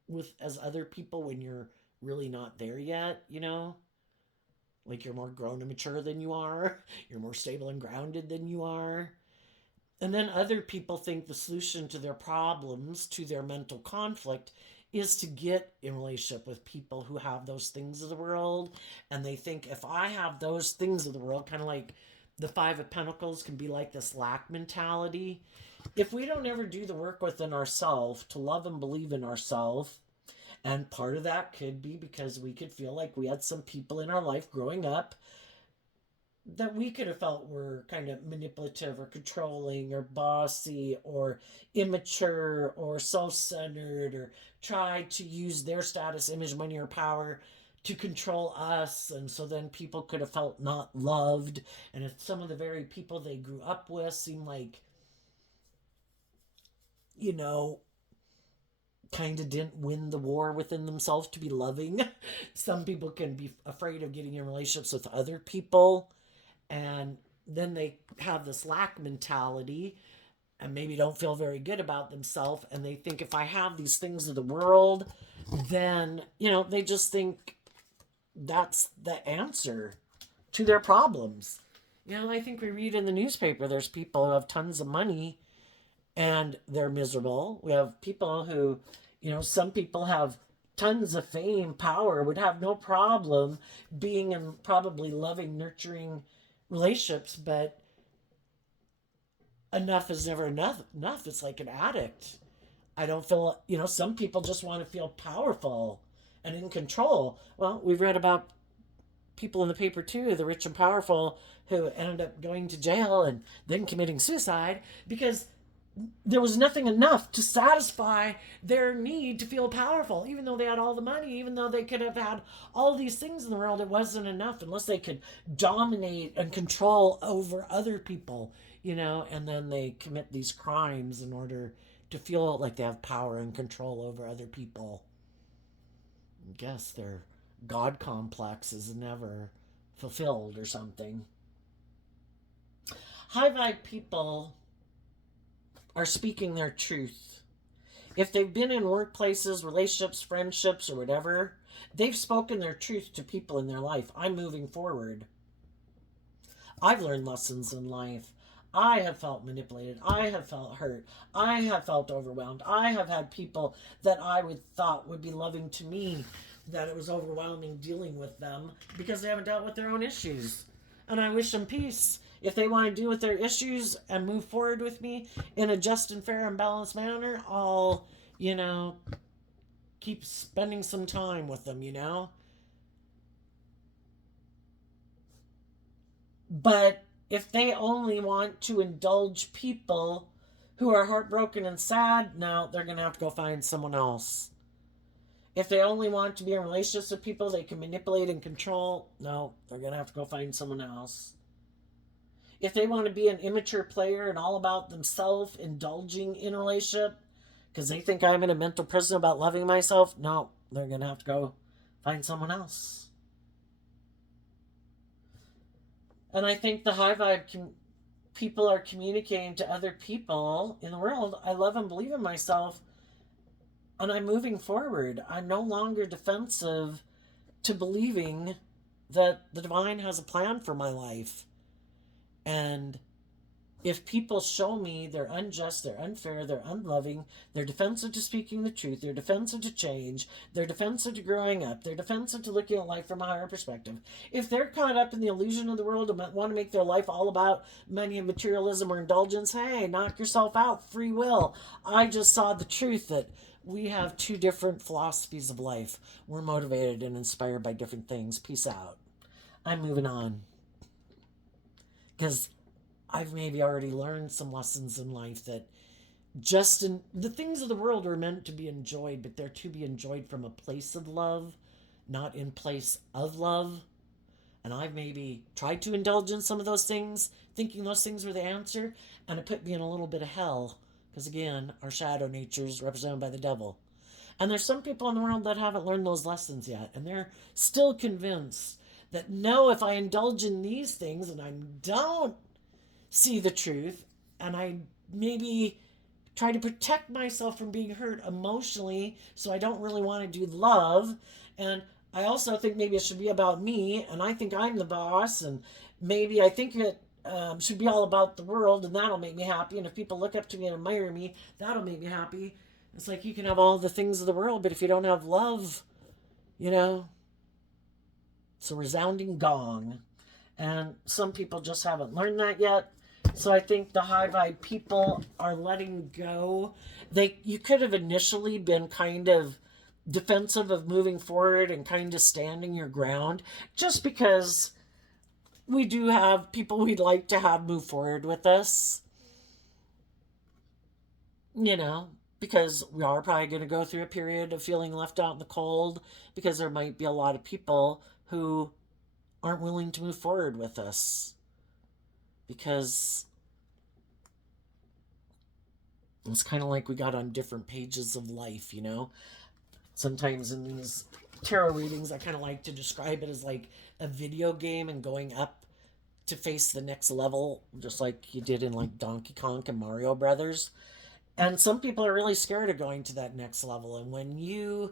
with as other people when you're really not there yet. Like you're more grown and mature than you are, you're more stable and grounded than you are. And then other people think the solution to their problems, to their mental conflict, is to get in relationship with people who have those things of the world. And they think if I have those things of the world, kind of like the 5 of Pentacles can be like this lack mentality. If we don't ever do the work within ourselves to love and believe in ourselves, and part of that could be because we could feel like we had some people in our life growing up that we could have felt were kind of manipulative or controlling or bossy or immature or self-centered, or tried to use their status, image, money, or power to control us. And so then people could have felt not loved. And if some of the very people they grew up with seem like, you know, kind of didn't win the war within themselves to be loving. Some people can be afraid of getting in relationships with other people, and then they have this lack mentality and maybe don't feel very good about themselves, and they think if I have these things of the world, then, they just think that's the answer to their problems. I think we read in the newspaper there's people who have tons of money and they're miserable. We have people who, some people have tons of fame, power, would have no problem being in probably loving, nurturing relationships, but enough is never enough. It's like an addict. I don't feel, some people just want to feel powerful and in control. Well, we've read about people in the paper too, the rich and powerful, who ended up going to jail and then committing suicide because there was nothing enough to satisfy their need to feel powerful. Even though they had all the money, even though they could have had all these things in the world, it wasn't enough unless they could dominate and control over other people, and then they commit these crimes in order to feel like they have power and control over other people. I guess their God complex is never fulfilled or something. High vibe people are speaking their truth. If they've been in workplaces, relationships, friendships, or whatever, they've spoken their truth to people in their life. I'm moving forward. I've learned lessons in life. I have felt manipulated. I have felt hurt. I have felt overwhelmed. I have had people that I would thought would be loving to me, that it was overwhelming dealing with them because they haven't dealt with their own issues. And I wish them peace. If they want to deal with their issues and move forward with me in a just and fair and balanced manner, I'll, keep spending some time with them, But if they only want to indulge people who are heartbroken and sad, no, they're going to have to go find someone else. If they only want to be in relationships with people they can manipulate and control, no, they're going to have to go find someone else. If they want to be an immature player and all about themselves, indulging in a relationship, because they think I'm in a mental prison about loving myself, no, they're going to have to go find someone else. And I think the high vibe people are communicating to other people in the world, I love and believe in myself, and I'm moving forward. I'm no longer defensive to believing that the divine has a plan for my life. And if people show me they're unjust, they're unfair, they're unloving, they're defensive to speaking the truth, they're defensive to change, they're defensive to growing up, they're defensive to looking at life from a higher perspective. If they're caught up in the illusion of the world and want to make their life all about money and materialism or indulgence, hey, knock yourself out, free will. I just saw the truth that we have two different philosophies of life. We're motivated and inspired by different things. Peace out. I'm moving on. Because I've maybe already learned some lessons in life that just in the things of the world are meant to be enjoyed, but they're to be enjoyed from a place of love, not in place of love. And I've maybe tried to indulge in some of those things, thinking those things were the answer, and it put me in a little bit of hell. Because again, our shadow nature is represented by the devil. And there's some people in the world that haven't learned those lessons yet, and they're still convinced that no, if I indulge in these things and I don't see the truth and I maybe try to protect myself from being hurt emotionally, so I don't really want to do love, and I also think maybe it should be about me, and I think I'm the boss, and maybe I think it should be all about the world, and that'll make me happy, and if people look up to me and admire me, that'll make me happy. It's like you can have all the things of the world, but if you don't have love, it's a resounding gong. And some people just haven't learned that yet. So I think the high vibe people are letting go. You could have initially been kind of defensive of moving forward and kind of standing your ground, just because we do have people we'd like to have move forward with us. because we are probably going to go through a period of feeling left out in the cold, because there might be a lot of people who aren't willing to move forward with us, because it's kind of like we got on different pages of life, you know? Sometimes in these tarot readings, I kind of like to describe it as like a video game and going up to face the next level, just like you did in like Donkey Kong and Mario Brothers. And some people are really scared of going to that next level. And when you,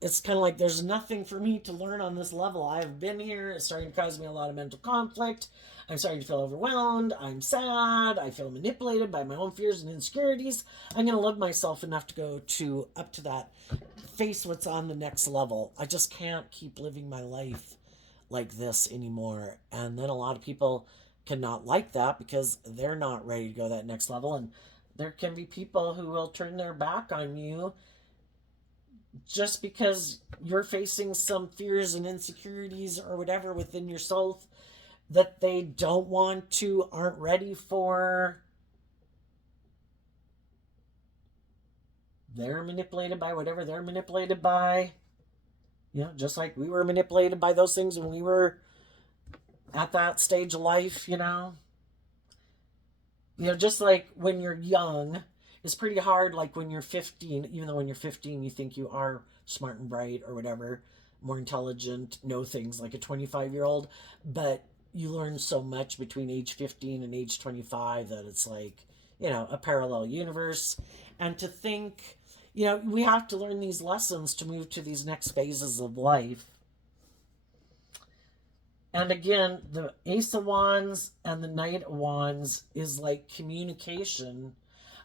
it's kind of like there's nothing for me to learn on this level. I've been here. It's starting to cause me a lot of mental conflict. I'm starting to feel overwhelmed. I'm sad. I feel manipulated by my own fears and insecurities. I'm going to love myself enough to go to up to that, face what's on the next level. I just can't keep living my life like this anymore. And then a lot of people cannot like that because they're not ready to go that next level. And there can be people who will turn their back on you just because you're facing some fears and insecurities or whatever within yourself that they don't want to, aren't ready for. They're manipulated by whatever they're manipulated by. You know, just like we were manipulated by those things when we were at that stage of life, you know. You know, just like when you're young, it's pretty hard, like when you're 15, even though when you're 15 you think you are smart and bright or whatever, more intelligent, know things like a 25-year-old, but you learn so much between age 15 and age 25 that it's like, you know, a parallel universe. And to think, you know, we have to learn these lessons to move to these next phases of life. And again, the Ace of Wands and the Knight of Wands is like communication.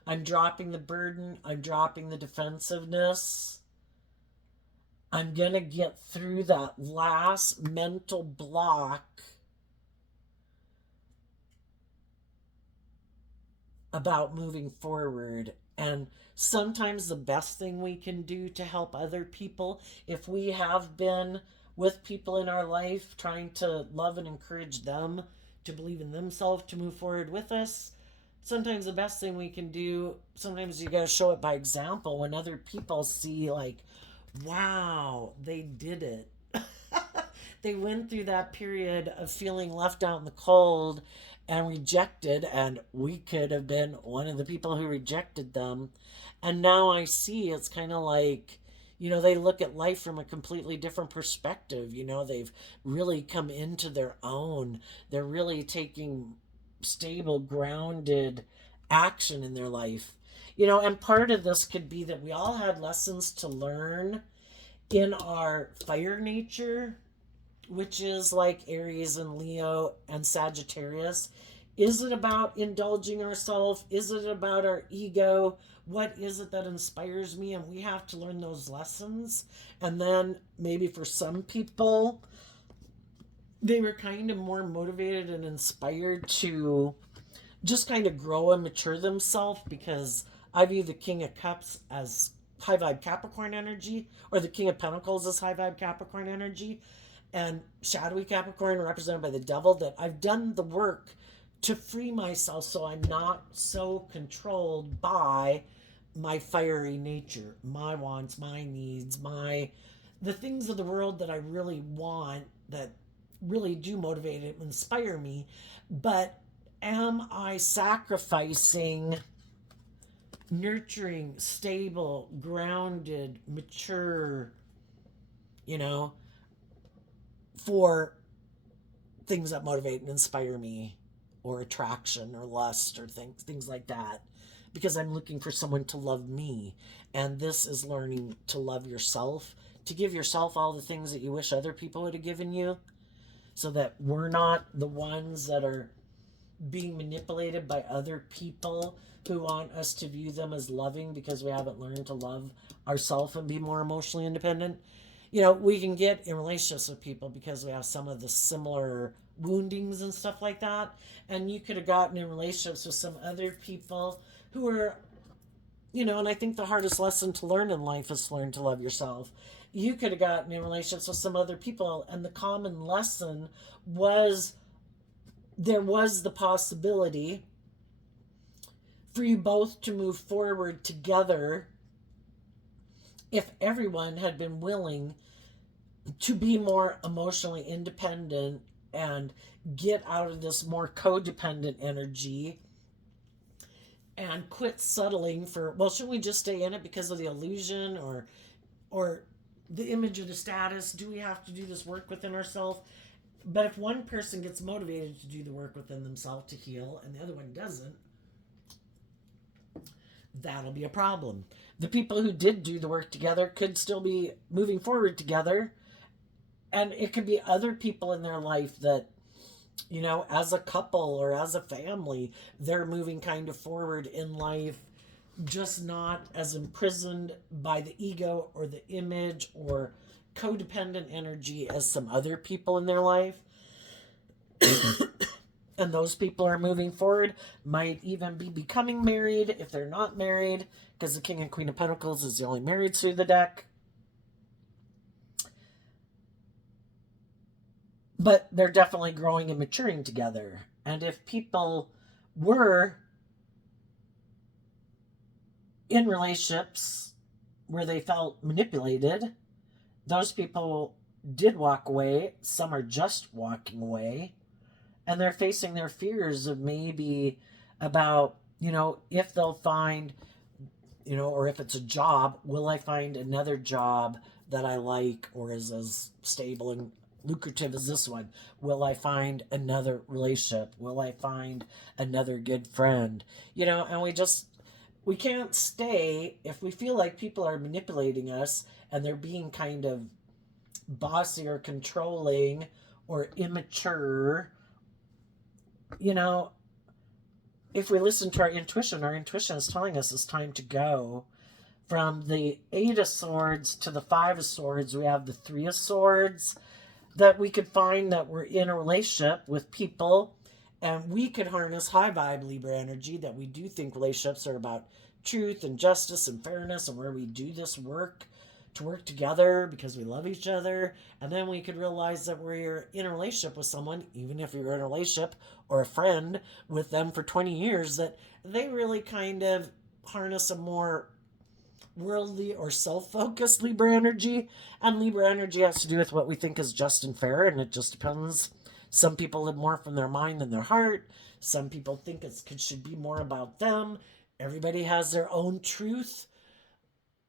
I'm dropping the burden. I'm dropping the defensiveness. I'm going to get through that last mental block about moving forward. And sometimes the best thing we can do to help other people, if we have been with people in our life trying to love and encourage them to believe in themselves to move forward with us, sometimes the best thing we can do, sometimes you got to show it by example. When other people see like, wow, they did it. They went through that period of feeling left out in the cold and rejected, and we could have been one of the people who rejected them. And now I see it's kind of like, you know, they look at life from a completely different perspective. You know, they've really come into their own. They're really taking stable, grounded action in their life. You know, and part of this could be that we all had lessons to learn in our fire nature, which is like Aries and Leo and Sagittarius. Is it about indulging ourselves? Is it about our ego? What is it that inspires me? And we have to learn those lessons. And then maybe for some people, they were kind of more motivated and inspired to just kind of grow and mature themselves, because I view the King of Cups as high vibe Capricorn energy, or the King of Pentacles as high vibe Capricorn energy, and shadowy Capricorn represented by the devil. That I've done the work to free myself so I'm not so controlled by my fiery nature, my wants, my needs, my the things of the world that I really want, that really do motivate and inspire me. But am I sacrificing nurturing, stable, grounded, mature, you know, for things that motivate and inspire me, or attraction or lust or things like that, because I'm looking for someone to love me. And this is learning to love yourself, to give yourself all the things that you wish other people would have given you, so that we're not the ones that are being manipulated by other people who want us to view them as loving because we haven't learned to love ourselves and be more emotionally independent. You know, we can get in relationships with people because we have some of the similar woundings and stuff like that. And you could have gotten in relationships with some other people who are, you know, and I think the hardest lesson to learn in life is to learn to love yourself. You could have gotten in relationships with some other people, and the common lesson was there was the possibility for you both to move forward together if everyone had been willing to be more emotionally independent and get out of this more codependent energy and quit settling for, well, should we just stay in it because of the illusion or the image of the status? Do we have to do this work within ourselves? But if one person gets motivated to do the work within themselves to heal and the other one doesn't, that'll be a problem. The people who did do the work together could still be moving forward together. And it could be other people in their life that, as a couple or as a family, they're moving kind of forward in life, just not as imprisoned by the ego or the image or codependent energy as some other people in their life. And those people are moving forward, might even be becoming married if they're not married, because the King and Queen of Pentacles is the only married through the deck. But they're definitely growing and maturing together. And if people were in relationships where they felt manipulated, those people did walk away. Some are just walking away. And they're facing their fears of maybe about, if they'll find, or if it's a job, will I find another job that I like or is as stable and lucrative as this one? Will I find another relationship? Will I find another good friend? And we can't stay if we feel like people are manipulating us and they're being kind of bossy or controlling or immature. If we listen to our intuition is telling us it's time to go. From the Eight of Swords to the Five of Swords, we have the Three of Swords, that we could find that we're in a relationship with people, and we could harness high vibe Libra energy, that we do think relationships are about truth and justice and fairness, and where we do this work to work together because we love each other. And then we could realize that we're in a relationship with someone, even if you're in a relationship or a friend with them for 20 years, that they really kind of harness a more worldly or self-focused Libra energy. And Libra energy has to do with what we think is just and fair, and it just depends. Some people live more from their mind than their heart. Some people think it should be more about them. Everybody has their own truth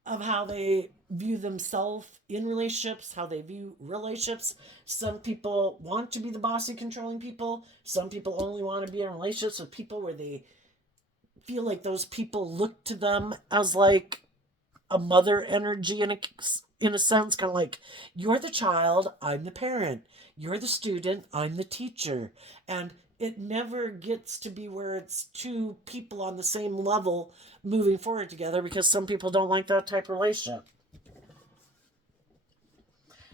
of how they view themselves in relationships, how they view relationships. Some people want to be the bossy, controlling people. Some people only want to be in relationships with people where they feel like those people look to them as like a mother energy in a sense, kind of like, you're the child, I'm the parent. You're the student, I'm the teacher. And it never gets to be where it's two people on the same level moving forward together, because some people don't like that type of relationship.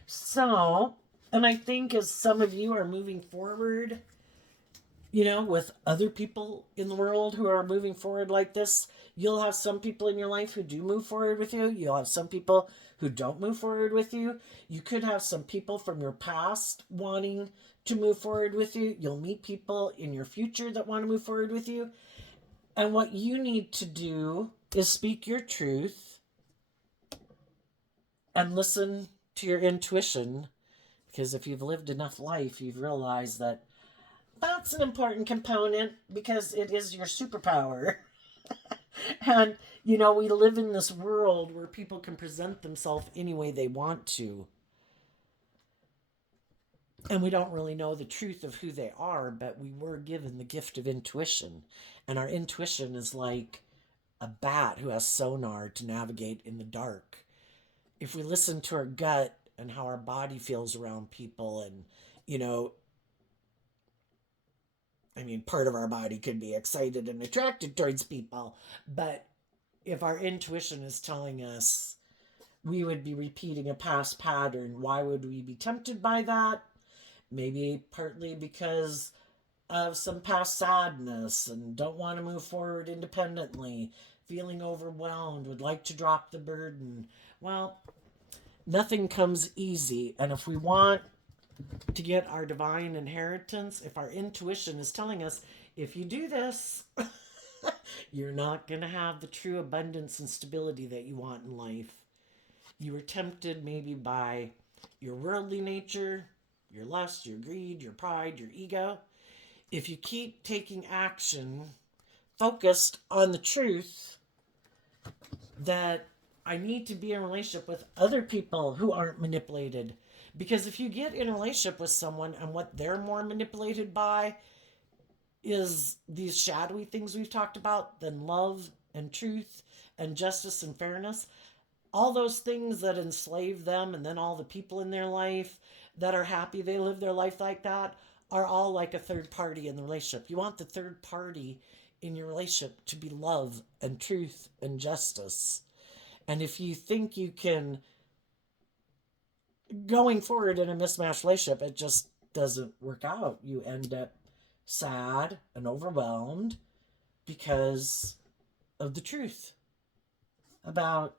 So, and I think as some of you are moving forward, with other people in the world who are moving forward like this, you'll have some people in your life who do move forward with you. You'll have some people who don't move forward with you. You could have some people from your past wanting to move forward with you. You'll meet people in your future that want to move forward with you. And what you need to do is speak your truth and listen to your intuition. Because if you've lived enough life, you've realized that that's an important component, because it is your superpower. And, we live in this world where people can present themselves any way they want to. And we don't really know the truth of who they are, but we were given the gift of intuition. And our intuition is like a bat who has sonar to navigate in the dark. If we listen to our gut and how our body feels around people, and, part of our body could be excited and attracted towards people, but if our intuition is telling us we would be repeating a past pattern, why would we be tempted by that? Maybe partly because of some past sadness and don't want to move forward independently, feeling overwhelmed, would like to drop the burden. Well, nothing comes easy, and if we want to get our divine inheritance, if our intuition is telling us, if you do this, You're not going to have the true abundance and stability that you want in life. You were tempted maybe by your worldly nature, your lust, your greed, your pride, your ego. If you keep taking action focused on the truth that I need to be in a relationship with other people who aren't manipulated. Because if you get in a relationship with someone and what they're more manipulated by is these shadowy things we've talked about, then love and truth and justice and fairness, all those things that enslave them, and then all the people in their life that are happy they live their life like that, are all like a third party in the relationship. You want the third party in your relationship to be love and truth and justice. And if you think you can, going forward in a mismatched relationship, it just doesn't work out. You end up sad and overwhelmed because of the truth about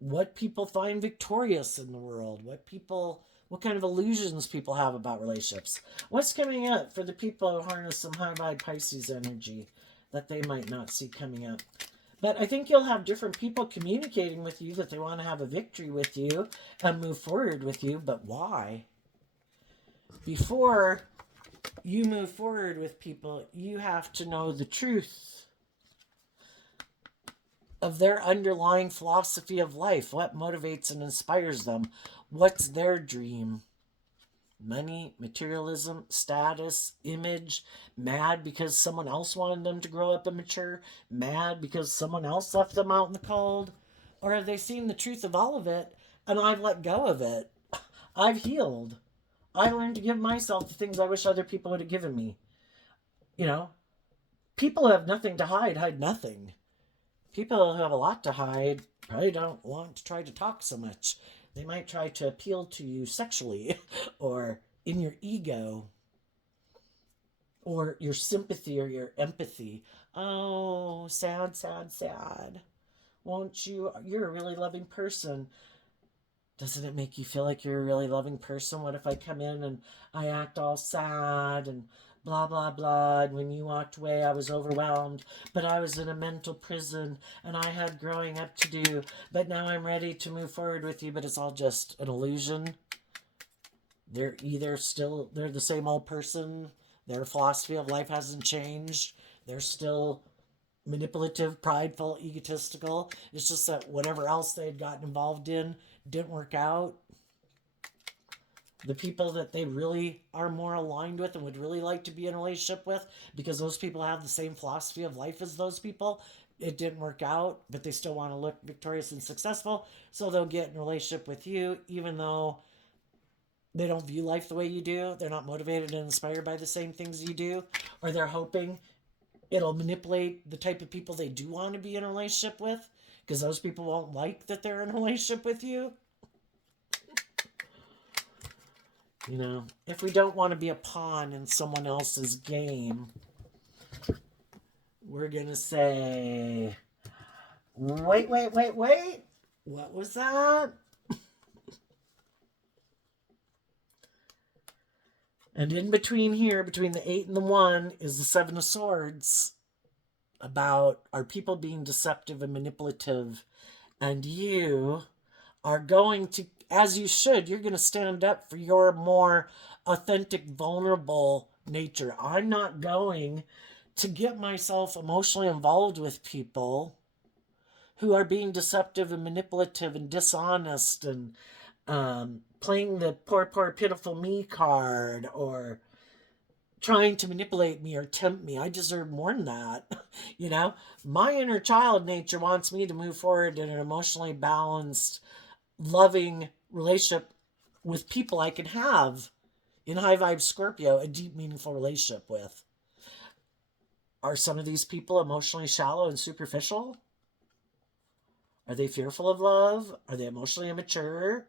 what people find victorious in the world, what kind of illusions people have about relationships. What's coming up for the people who harness some high vibe Pisces energy that they might not see coming up? But I think you'll have different people communicating with you that they want to have a victory with you and move forward with you. But why? Before you move forward with people, you have to know the truth of their underlying philosophy of life. What motivates and inspires them? What's their dream? Money, materialism, status, image, mad because someone else wanted them to grow up and mature, mad because someone else left them out in the cold? Or have they seen the truth of all of it and I've let go of it? I've healed. I learned to give myself the things I wish other people would have given me. You know, people who have nothing to hide nothing. People who have a lot to hide probably don't want to try to talk so much. They might try to appeal to you sexually or in your ego or your sympathy or your empathy. Oh, sad, sad, sad. Won't you? You're a really loving person. Doesn't it make you feel like you're a really loving person? What if I come in and I act all sad and blah, blah, blah. And when you walked away, I was overwhelmed, but I was in a mental prison and I had growing up to do, but now I'm ready to move forward with you, but it's all just an illusion. They're the same old person. Their philosophy of life hasn't changed. They're still manipulative, prideful, egotistical. It's just that whatever else they had gotten involved in didn't work out. The people that they really are more aligned with and would really like to be in a relationship with, because those people have the same philosophy of life as those people, it didn't work out, but they still want to look victorious and successful, so they'll get in a relationship with you even though they don't view life the way you do. They're not motivated and inspired by the same things you do, or they're hoping it'll manipulate the type of people they do want to be in a relationship with, because those people won't like that they're in a relationship with you. You know, if we don't want to be a pawn in someone else's game, we're going to say, wait. What was that? And in between here, between the 8 and the 1, is the 7 of Swords. About are people being deceptive and manipulative. And you are going to, as you should, you're going to stand up for your more authentic, vulnerable nature. I'm not going to get myself emotionally involved with people who are being deceptive and manipulative and dishonest and playing the poor, pitiful me card or trying to manipulate me or tempt me. I deserve more than that. You know, my inner child nature wants me to move forward in an emotionally balanced, loving relationship with people I can have in high vibe Scorpio a deep, meaningful relationship with. Are some of these people emotionally shallow and superficial? Are they fearful of love? Are they emotionally immature?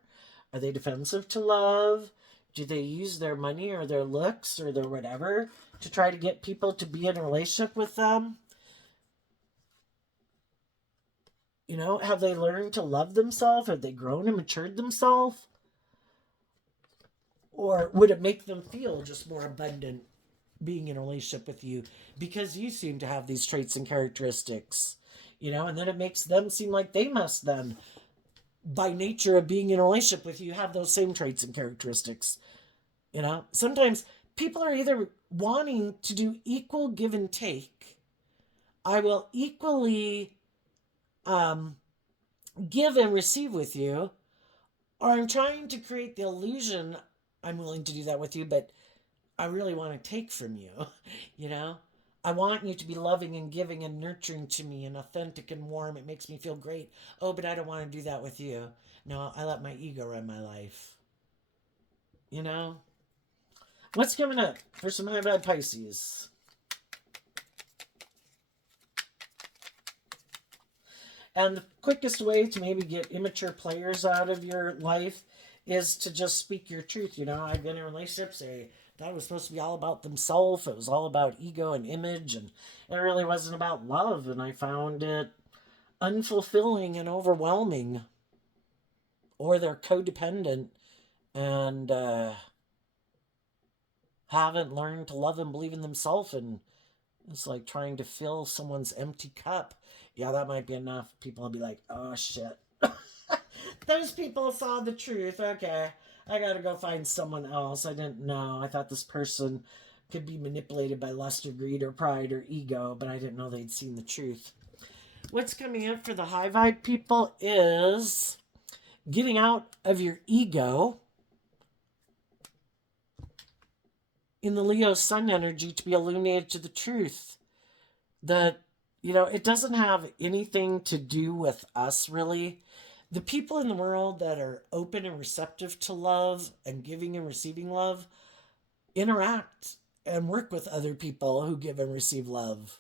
Are they defensive to love? Do they use their money or their looks or their whatever to try to get people to be in a relationship with them? You know, have they learned to love themselves? Have they grown and matured themselves? Or would it make them feel just more abundant being in a relationship with you because you seem to have these traits and characteristics, and then it makes them seem like they must then, by nature of being in a relationship with you, have those same traits and characteristics. Sometimes people are either wanting to do equal give and take. I will equally um, give and receive with you, or I'm trying to create the illusion I'm willing to do that with you, but I really want to take from you. you know? I want you to be loving and giving and nurturing to me and authentic and warm. It makes me feel great. Oh, but I don't want to do that with you. No, I let my ego run my life. You know? What's coming up for some high vibe Pisces? And the quickest way to maybe get immature players out of your life is to just speak your truth. I've been in relationships, they thought it was supposed to be all about themselves. It was all about ego and image, and it really wasn't about love. And I found it unfulfilling and overwhelming. Or they're codependent and haven't learned to love and believe in themselves, and it's like trying to fill someone's empty cup. Yeah, that might be enough. People will be like, oh shit. Those people saw the truth. Okay, I gotta go find someone else. I didn't know. I thought this person could be manipulated by lust or greed or pride or ego, but I didn't know they'd seen the truth. What's coming up for the high vibe people is getting out of your ego in the Leo sun energy to be illuminated to the truth. That, it doesn't have anything to do with us, really. The people in the world that are open and receptive to love and giving and receiving love interact and work with other people who give and receive love.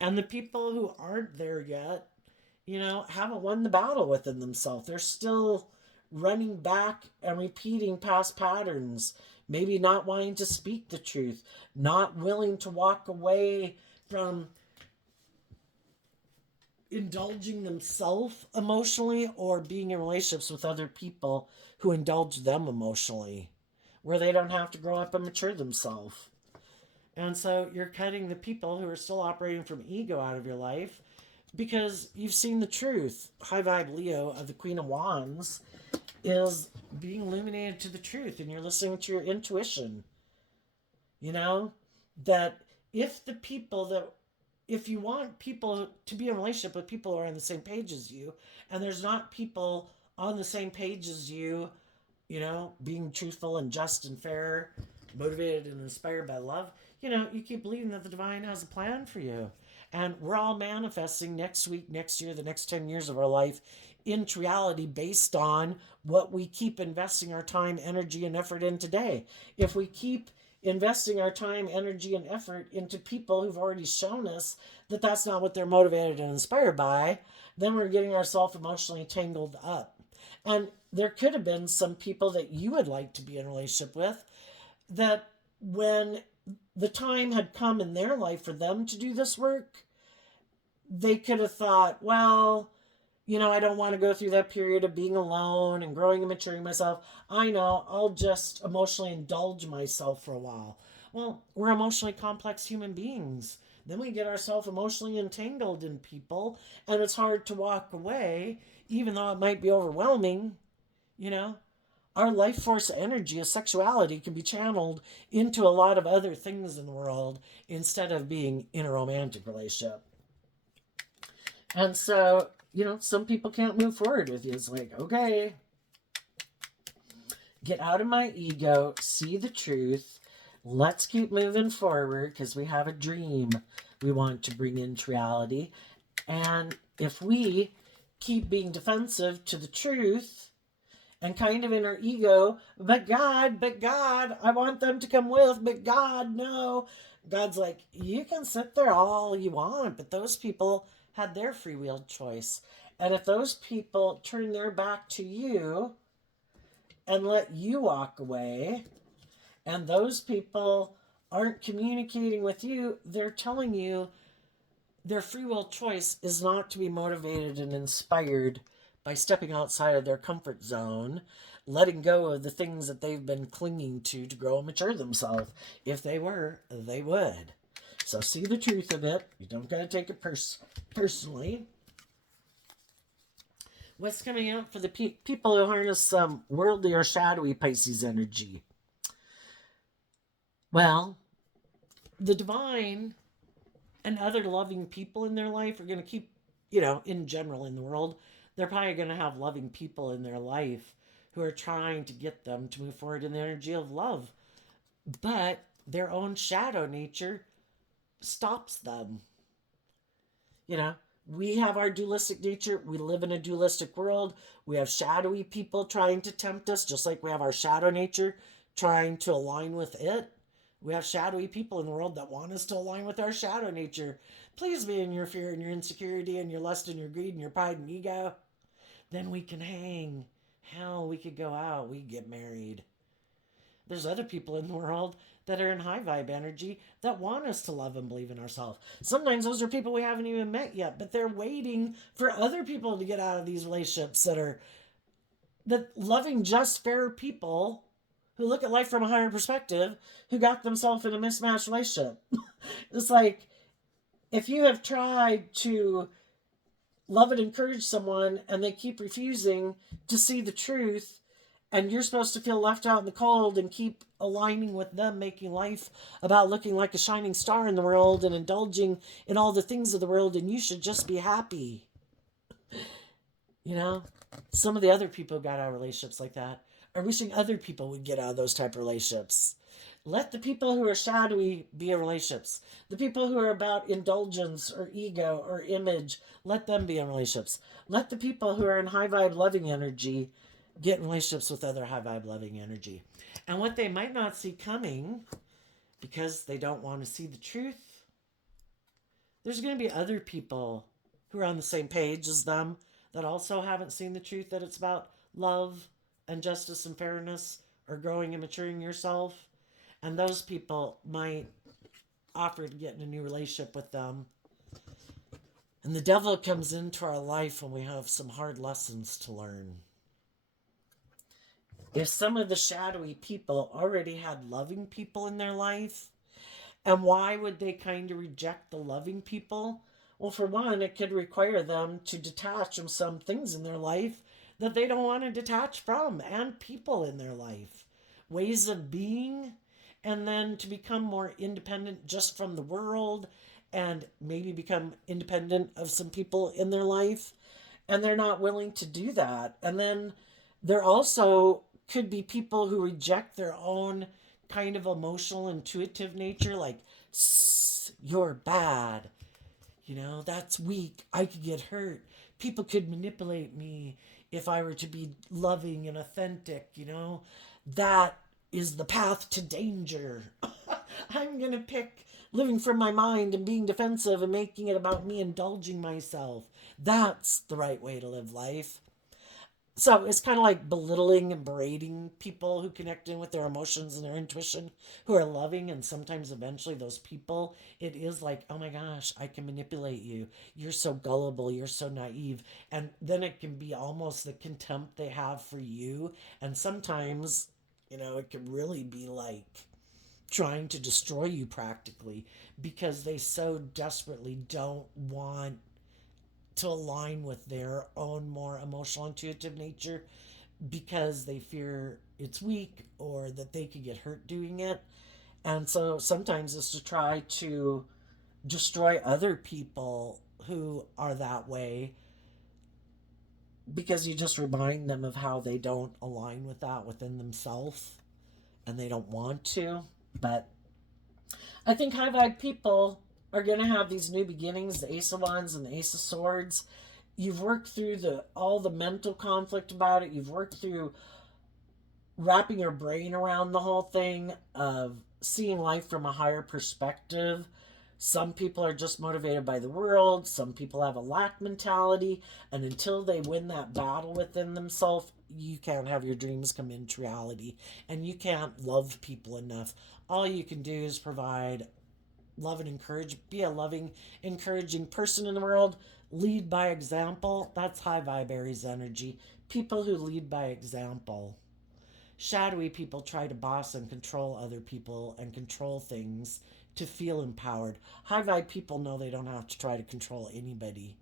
And the people who aren't there yet, haven't won the battle within themselves. They're still running back and repeating past patterns, maybe not wanting to speak the truth, not willing to walk away from indulging themselves emotionally or being in relationships with other people who indulge them emotionally, where they don't have to grow up and mature themselves. And so you're cutting the people who are still operating from ego out of your life because you've seen the truth. High vibe Leo of the Queen of Wands is being illuminated to the truth, and you're listening to your intuition. That if you want people to be in a relationship with people who are on the same page as you, and there's not people on the same page as you, being truthful and just and fair, motivated and inspired by love, you keep believing that the divine has a plan for you. And we're all manifesting next week, next year, the next 10 years of our life into reality based on what we keep investing our time, energy, and effort in today. If we keep investing our time, energy, and effort into people who've already shown us that that's not what they're motivated and inspired by, then we're getting ourselves emotionally tangled up. And there could have been some people that you would like to be in a relationship with that when the time had come in their life for them to do this work, they could have thought, well, I don't want to go through that period of being alone and growing and maturing myself. I know, I'll just emotionally indulge myself for a while. Well, we're emotionally complex human beings. Then we get ourselves emotionally entangled in people, and it's hard to walk away, even though it might be overwhelming. Our life force energy of sexuality can be channeled into a lot of other things in the world instead of being in a romantic relationship. And so, some people can't move forward with you. It's like, okay, get out of my ego, see the truth. Let's keep moving forward because we have a dream we want to bring into reality. And if we keep being defensive to the truth and kind of in our ego, but God, I want them to come with, but God, no. God's like, you can sit there all you want, but those people had their free will choice. And if those people turn their back to you and let you walk away, and those people aren't communicating with you, they're telling you their free will choice is not to be motivated and inspired by stepping outside of their comfort zone, letting go of the things that they've been clinging to grow and mature themselves. If they were, they would. So see the truth of it. You don't got to take it personally. What's coming out for the people who harness worldly or shadowy Pisces energy? Well, the divine and other loving people in their life are going to keep, in general in the world, they're probably going to have loving people in their life who are trying to get them to move forward in the energy of love. But their own shadow nature stops them. We have our dualistic nature. We live in a dualistic world. We have shadowy people trying to tempt us, just like we have our shadow nature trying to align with it. We have shadowy people in the world that want us to align with our shadow nature. Please be in your fear and your insecurity and your lust and your greed and your pride and ego. Then we can hang. Hell, we could go out. We could get married. There's other people in the world that are in high vibe energy that want us to love and believe in ourselves. Sometimes those are people we haven't even met yet, but they're waiting for other people to get out of these relationships that loving just fair people who look at life from a higher perspective, who got themselves in a mismatched relationship. It's like, if you have tried to love and encourage someone and they keep refusing to see the truth, and you're supposed to feel left out in the cold and keep aligning with them, making life about looking like a shining star in the world and indulging in all the things of the world, and you should just be happy. Some of the other people who got out of relationships like that are wishing other people would get out of those type of relationships. Let the people who are shadowy be in relationships. The people who are about indulgence or ego or image, let them be in relationships. Let the people who are in high vibe loving energy get in relationships with other high vibe loving energy. And what they might not see coming, because they don't want to see the truth, there's going to be other people who are on the same page as them that also haven't seen the truth, that it's about love and justice and fairness, or growing and maturing yourself. And those people might offer to get in a new relationship with them. And the devil comes into our life when we have some hard lessons to learn. If some of the shadowy people already had loving people in their life, and why would they kind of reject the loving people? Well, for one, it could require them to detach from some things in their life that they don't want to detach from, and people in their life, ways of being, and then to become more independent just from the world, and maybe become independent of some people in their life, and they're not willing to do that. And then there also could be people who reject their own kind of emotional, intuitive nature, like, you're bad. That's weak. I could get hurt. People could manipulate me if I were to be loving and authentic. That is the path to danger. I'm going to pick living from my mind and being defensive and making it about me indulging myself. That's the right way to live life. So it's kind of like belittling and berating people who connect in with their emotions and their intuition, who are loving. And sometimes eventually those people, it is like, oh my gosh, I can manipulate you. You're so gullible. You're so naive. And then it can be almost the contempt they have for you. And sometimes, it can really be like trying to destroy you practically, because they so desperately don't want to align with their own more emotional, intuitive nature, because they fear it's weak or that they could get hurt doing it. And so sometimes it's to try to destroy other people who are that way, because you just remind them of how they don't align with that within themselves, and they don't want to. But I think high vibe people are going to have these new beginnings, the Ace of Wands and the Ace of Swords. You've worked through all the mental conflict about it. You've worked through wrapping your brain around the whole thing of seeing life from a higher perspective. Some people are just motivated by the world. Some people have a lack mentality. And until they win that battle within themselves, you can't have your dreams come into reality. And you can't love people enough. All you can do is provide love and encourage, be a loving, encouraging person in the world, lead by example. That's high vibe Aries energy. People who lead by example. Shadowy people try to boss and control other people and control things to feel empowered. High vibe people know they don't have to try to control anybody.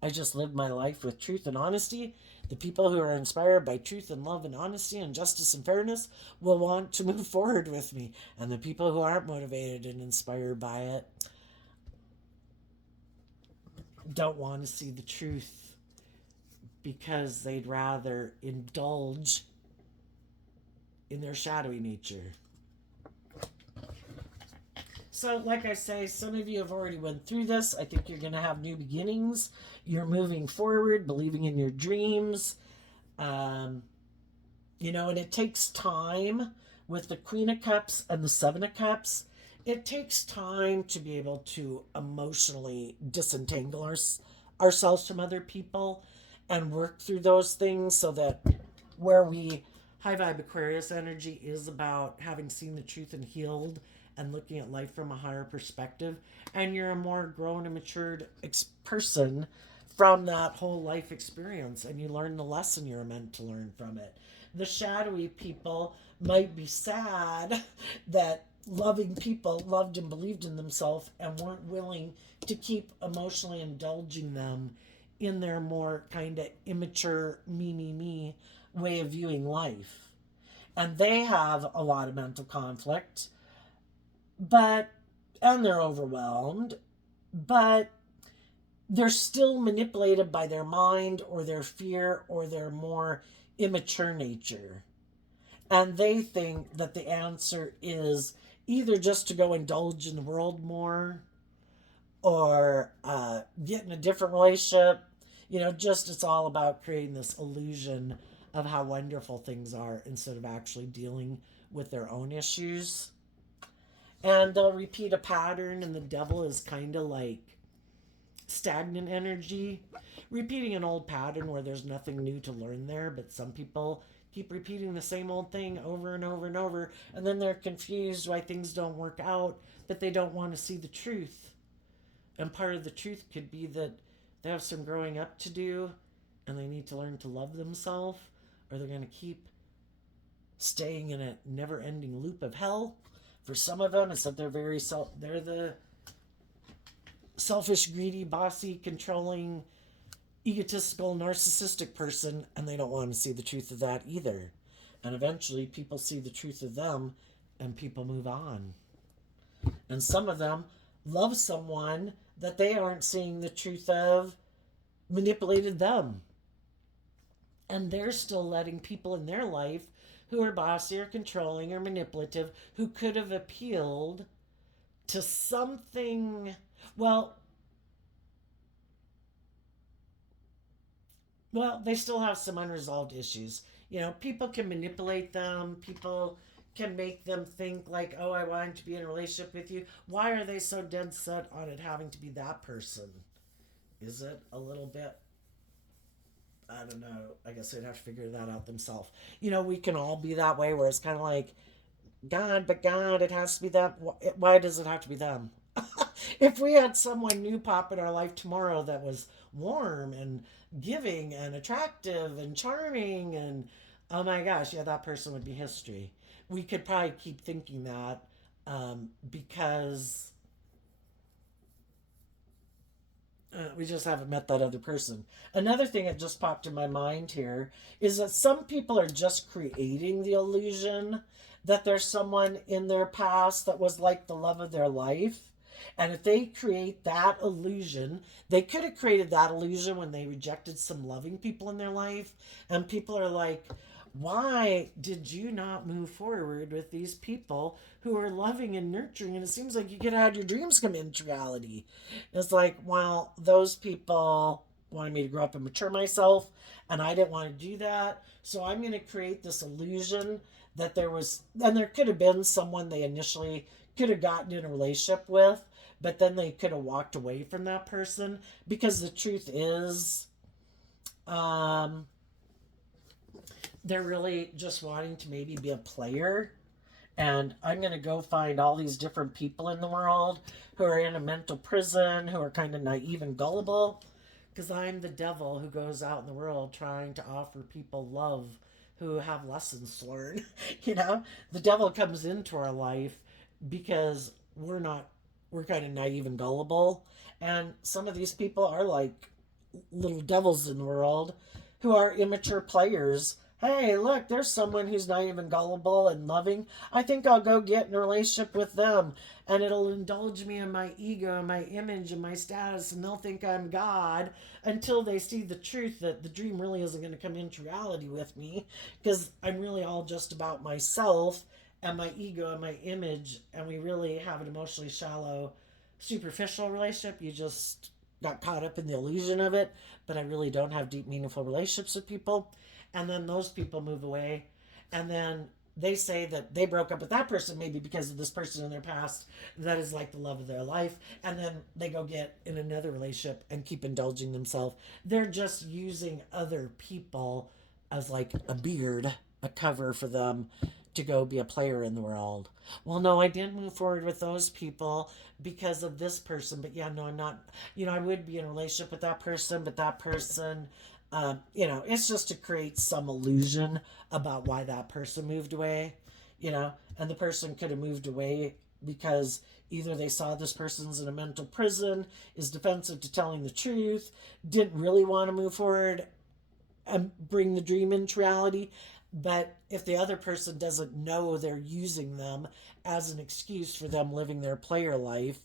I just live my life with truth and honesty. The people who are inspired by truth and love and honesty and justice and fairness will want to move forward with me. And the people who aren't motivated and inspired by it don't want to see the truth because they'd rather indulge in their shadowy nature. So, like I say, some of you have already went through this. I think you're going to have new beginnings. You're moving forward, believing in your dreams. And it takes time with the Queen of Cups and the Seven of Cups. It takes time to be able to emotionally disentangle ourselves from other people and work through those things so that where we, high vibe Aquarius energy is about having seen the truth and healed and looking at life from a higher perspective. And you're a more grown and matured person from that whole life experience. And you learn the lesson you're meant to learn from it. The shadowy people might be sad that loving people loved and believed in themselves and weren't willing to keep emotionally indulging them in their more kind of immature me way of viewing life. And they have a lot of mental conflict, and they're overwhelmed, but they're still manipulated by their mind or their fear or their more immature nature. And they think that the answer is either just to go indulge in the world more or get in a different relationship. It's all about creating this illusion of how wonderful things are instead of actually dealing with their own issues. And they'll repeat a pattern, and the devil is kind of like stagnant energy, repeating an old pattern where there's nothing new to learn there, but some people keep repeating the same old thing over and over and over, and then they're confused why things don't work out, but they don't want to see the truth. And part of the truth could be that they have some growing up to do, and they need to learn to love themselves, or they're going to keep staying in a never-ending loop of hell. For some of them, it's that they're they're the selfish, greedy, bossy, controlling, egotistical, narcissistic person, and they don't want to see the truth of that either. And eventually, people see the truth of them, and people move on. And some of them love someone that they aren't seeing the truth of, manipulated them. And they're still letting people in their life who are bossy or controlling or manipulative, who could have appealed to something, they still have some unresolved issues. People can manipulate them. People can make them think like, oh, I want to be in a relationship with you. Why are they so dead set on it having to be that person? Is it a little bit, I don't know. I guess they'd have to figure that out themselves. We can all be that way where it's kind of like, God, it has to be that. Why does it have to be them? If we had someone new pop in our life tomorrow that was warm and giving and attractive and charming and, oh my gosh, yeah, that person would be history. We could probably keep thinking that because we just haven't met that other person. Another thing that just popped in my mind here is that some people are just creating the illusion that there's someone in their past that was like the love of their life. And if they create that illusion, they could have created that illusion when they rejected some loving people in their life. And people are like, why did you not move forward with these people who are loving and nurturing? And it seems like you could have had your dreams come into reality. It's like, well, those people wanted me to grow up and mature myself, and I didn't want to do that. So I'm going to create this illusion that there could have been someone they initially could have gotten in a relationship with, but then they could have walked away from that person because the truth is, they're really just wanting to maybe be a player And I'm going to go find all these different people in the world who are in a mental prison, who are kind of naive and gullible, because I'm the devil who goes out in the world trying to offer people love who have lessons to learn. You know, the devil comes into our life because we're kind of naive and gullible. And some of these people are like little devils in the world who are immature players. Hey, look, there's someone who's naive and gullible and loving. I think I'll go get in a relationship with them and it'll indulge me in my ego and my image and my status, and they'll think I'm God until they see the truth that the dream really isn't going to come into reality with me, because I'm really all just about myself and my ego and my image, and we really have an emotionally shallow, superficial relationship. You just got caught up in the illusion of it, but I really don't have deep, meaningful relationships with people. And then those people move away, and then they say that they broke up with that person maybe because of this person in their past that is like the love of their life, and then they go get in another relationship and keep indulging themselves. They're just using other people as like a beard, a cover for them to go be a player in the world. Well, no, I didn't move forward with those people because of this person. But yeah, no, I'm not. I would be in a relationship with that person, but that person, it's just to create some illusion about why that person moved away, and the person could have moved away because either they saw this person's in a mental prison, is defensive to telling the truth, didn't really want to move forward and bring the dream into reality. But if the other person doesn't know they're using them as an excuse for them living their player life,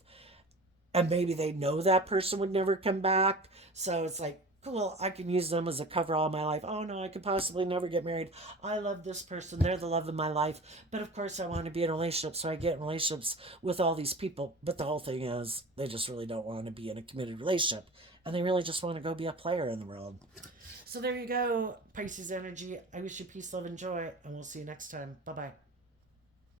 and maybe they know that person would never come back, so it's like, cool, I can use them as a cover all my life. Oh no, I could possibly never get married. I love this person, they're the love of my life, but of course I want to be in a relationship, so I get in relationships with all these people. But the whole thing is they just really don't want to be in a committed relationship, and they really just want to go be a player in the world. So there you go, Pisces energy. I wish you peace, love, and joy, and we'll see you next time. Bye bye.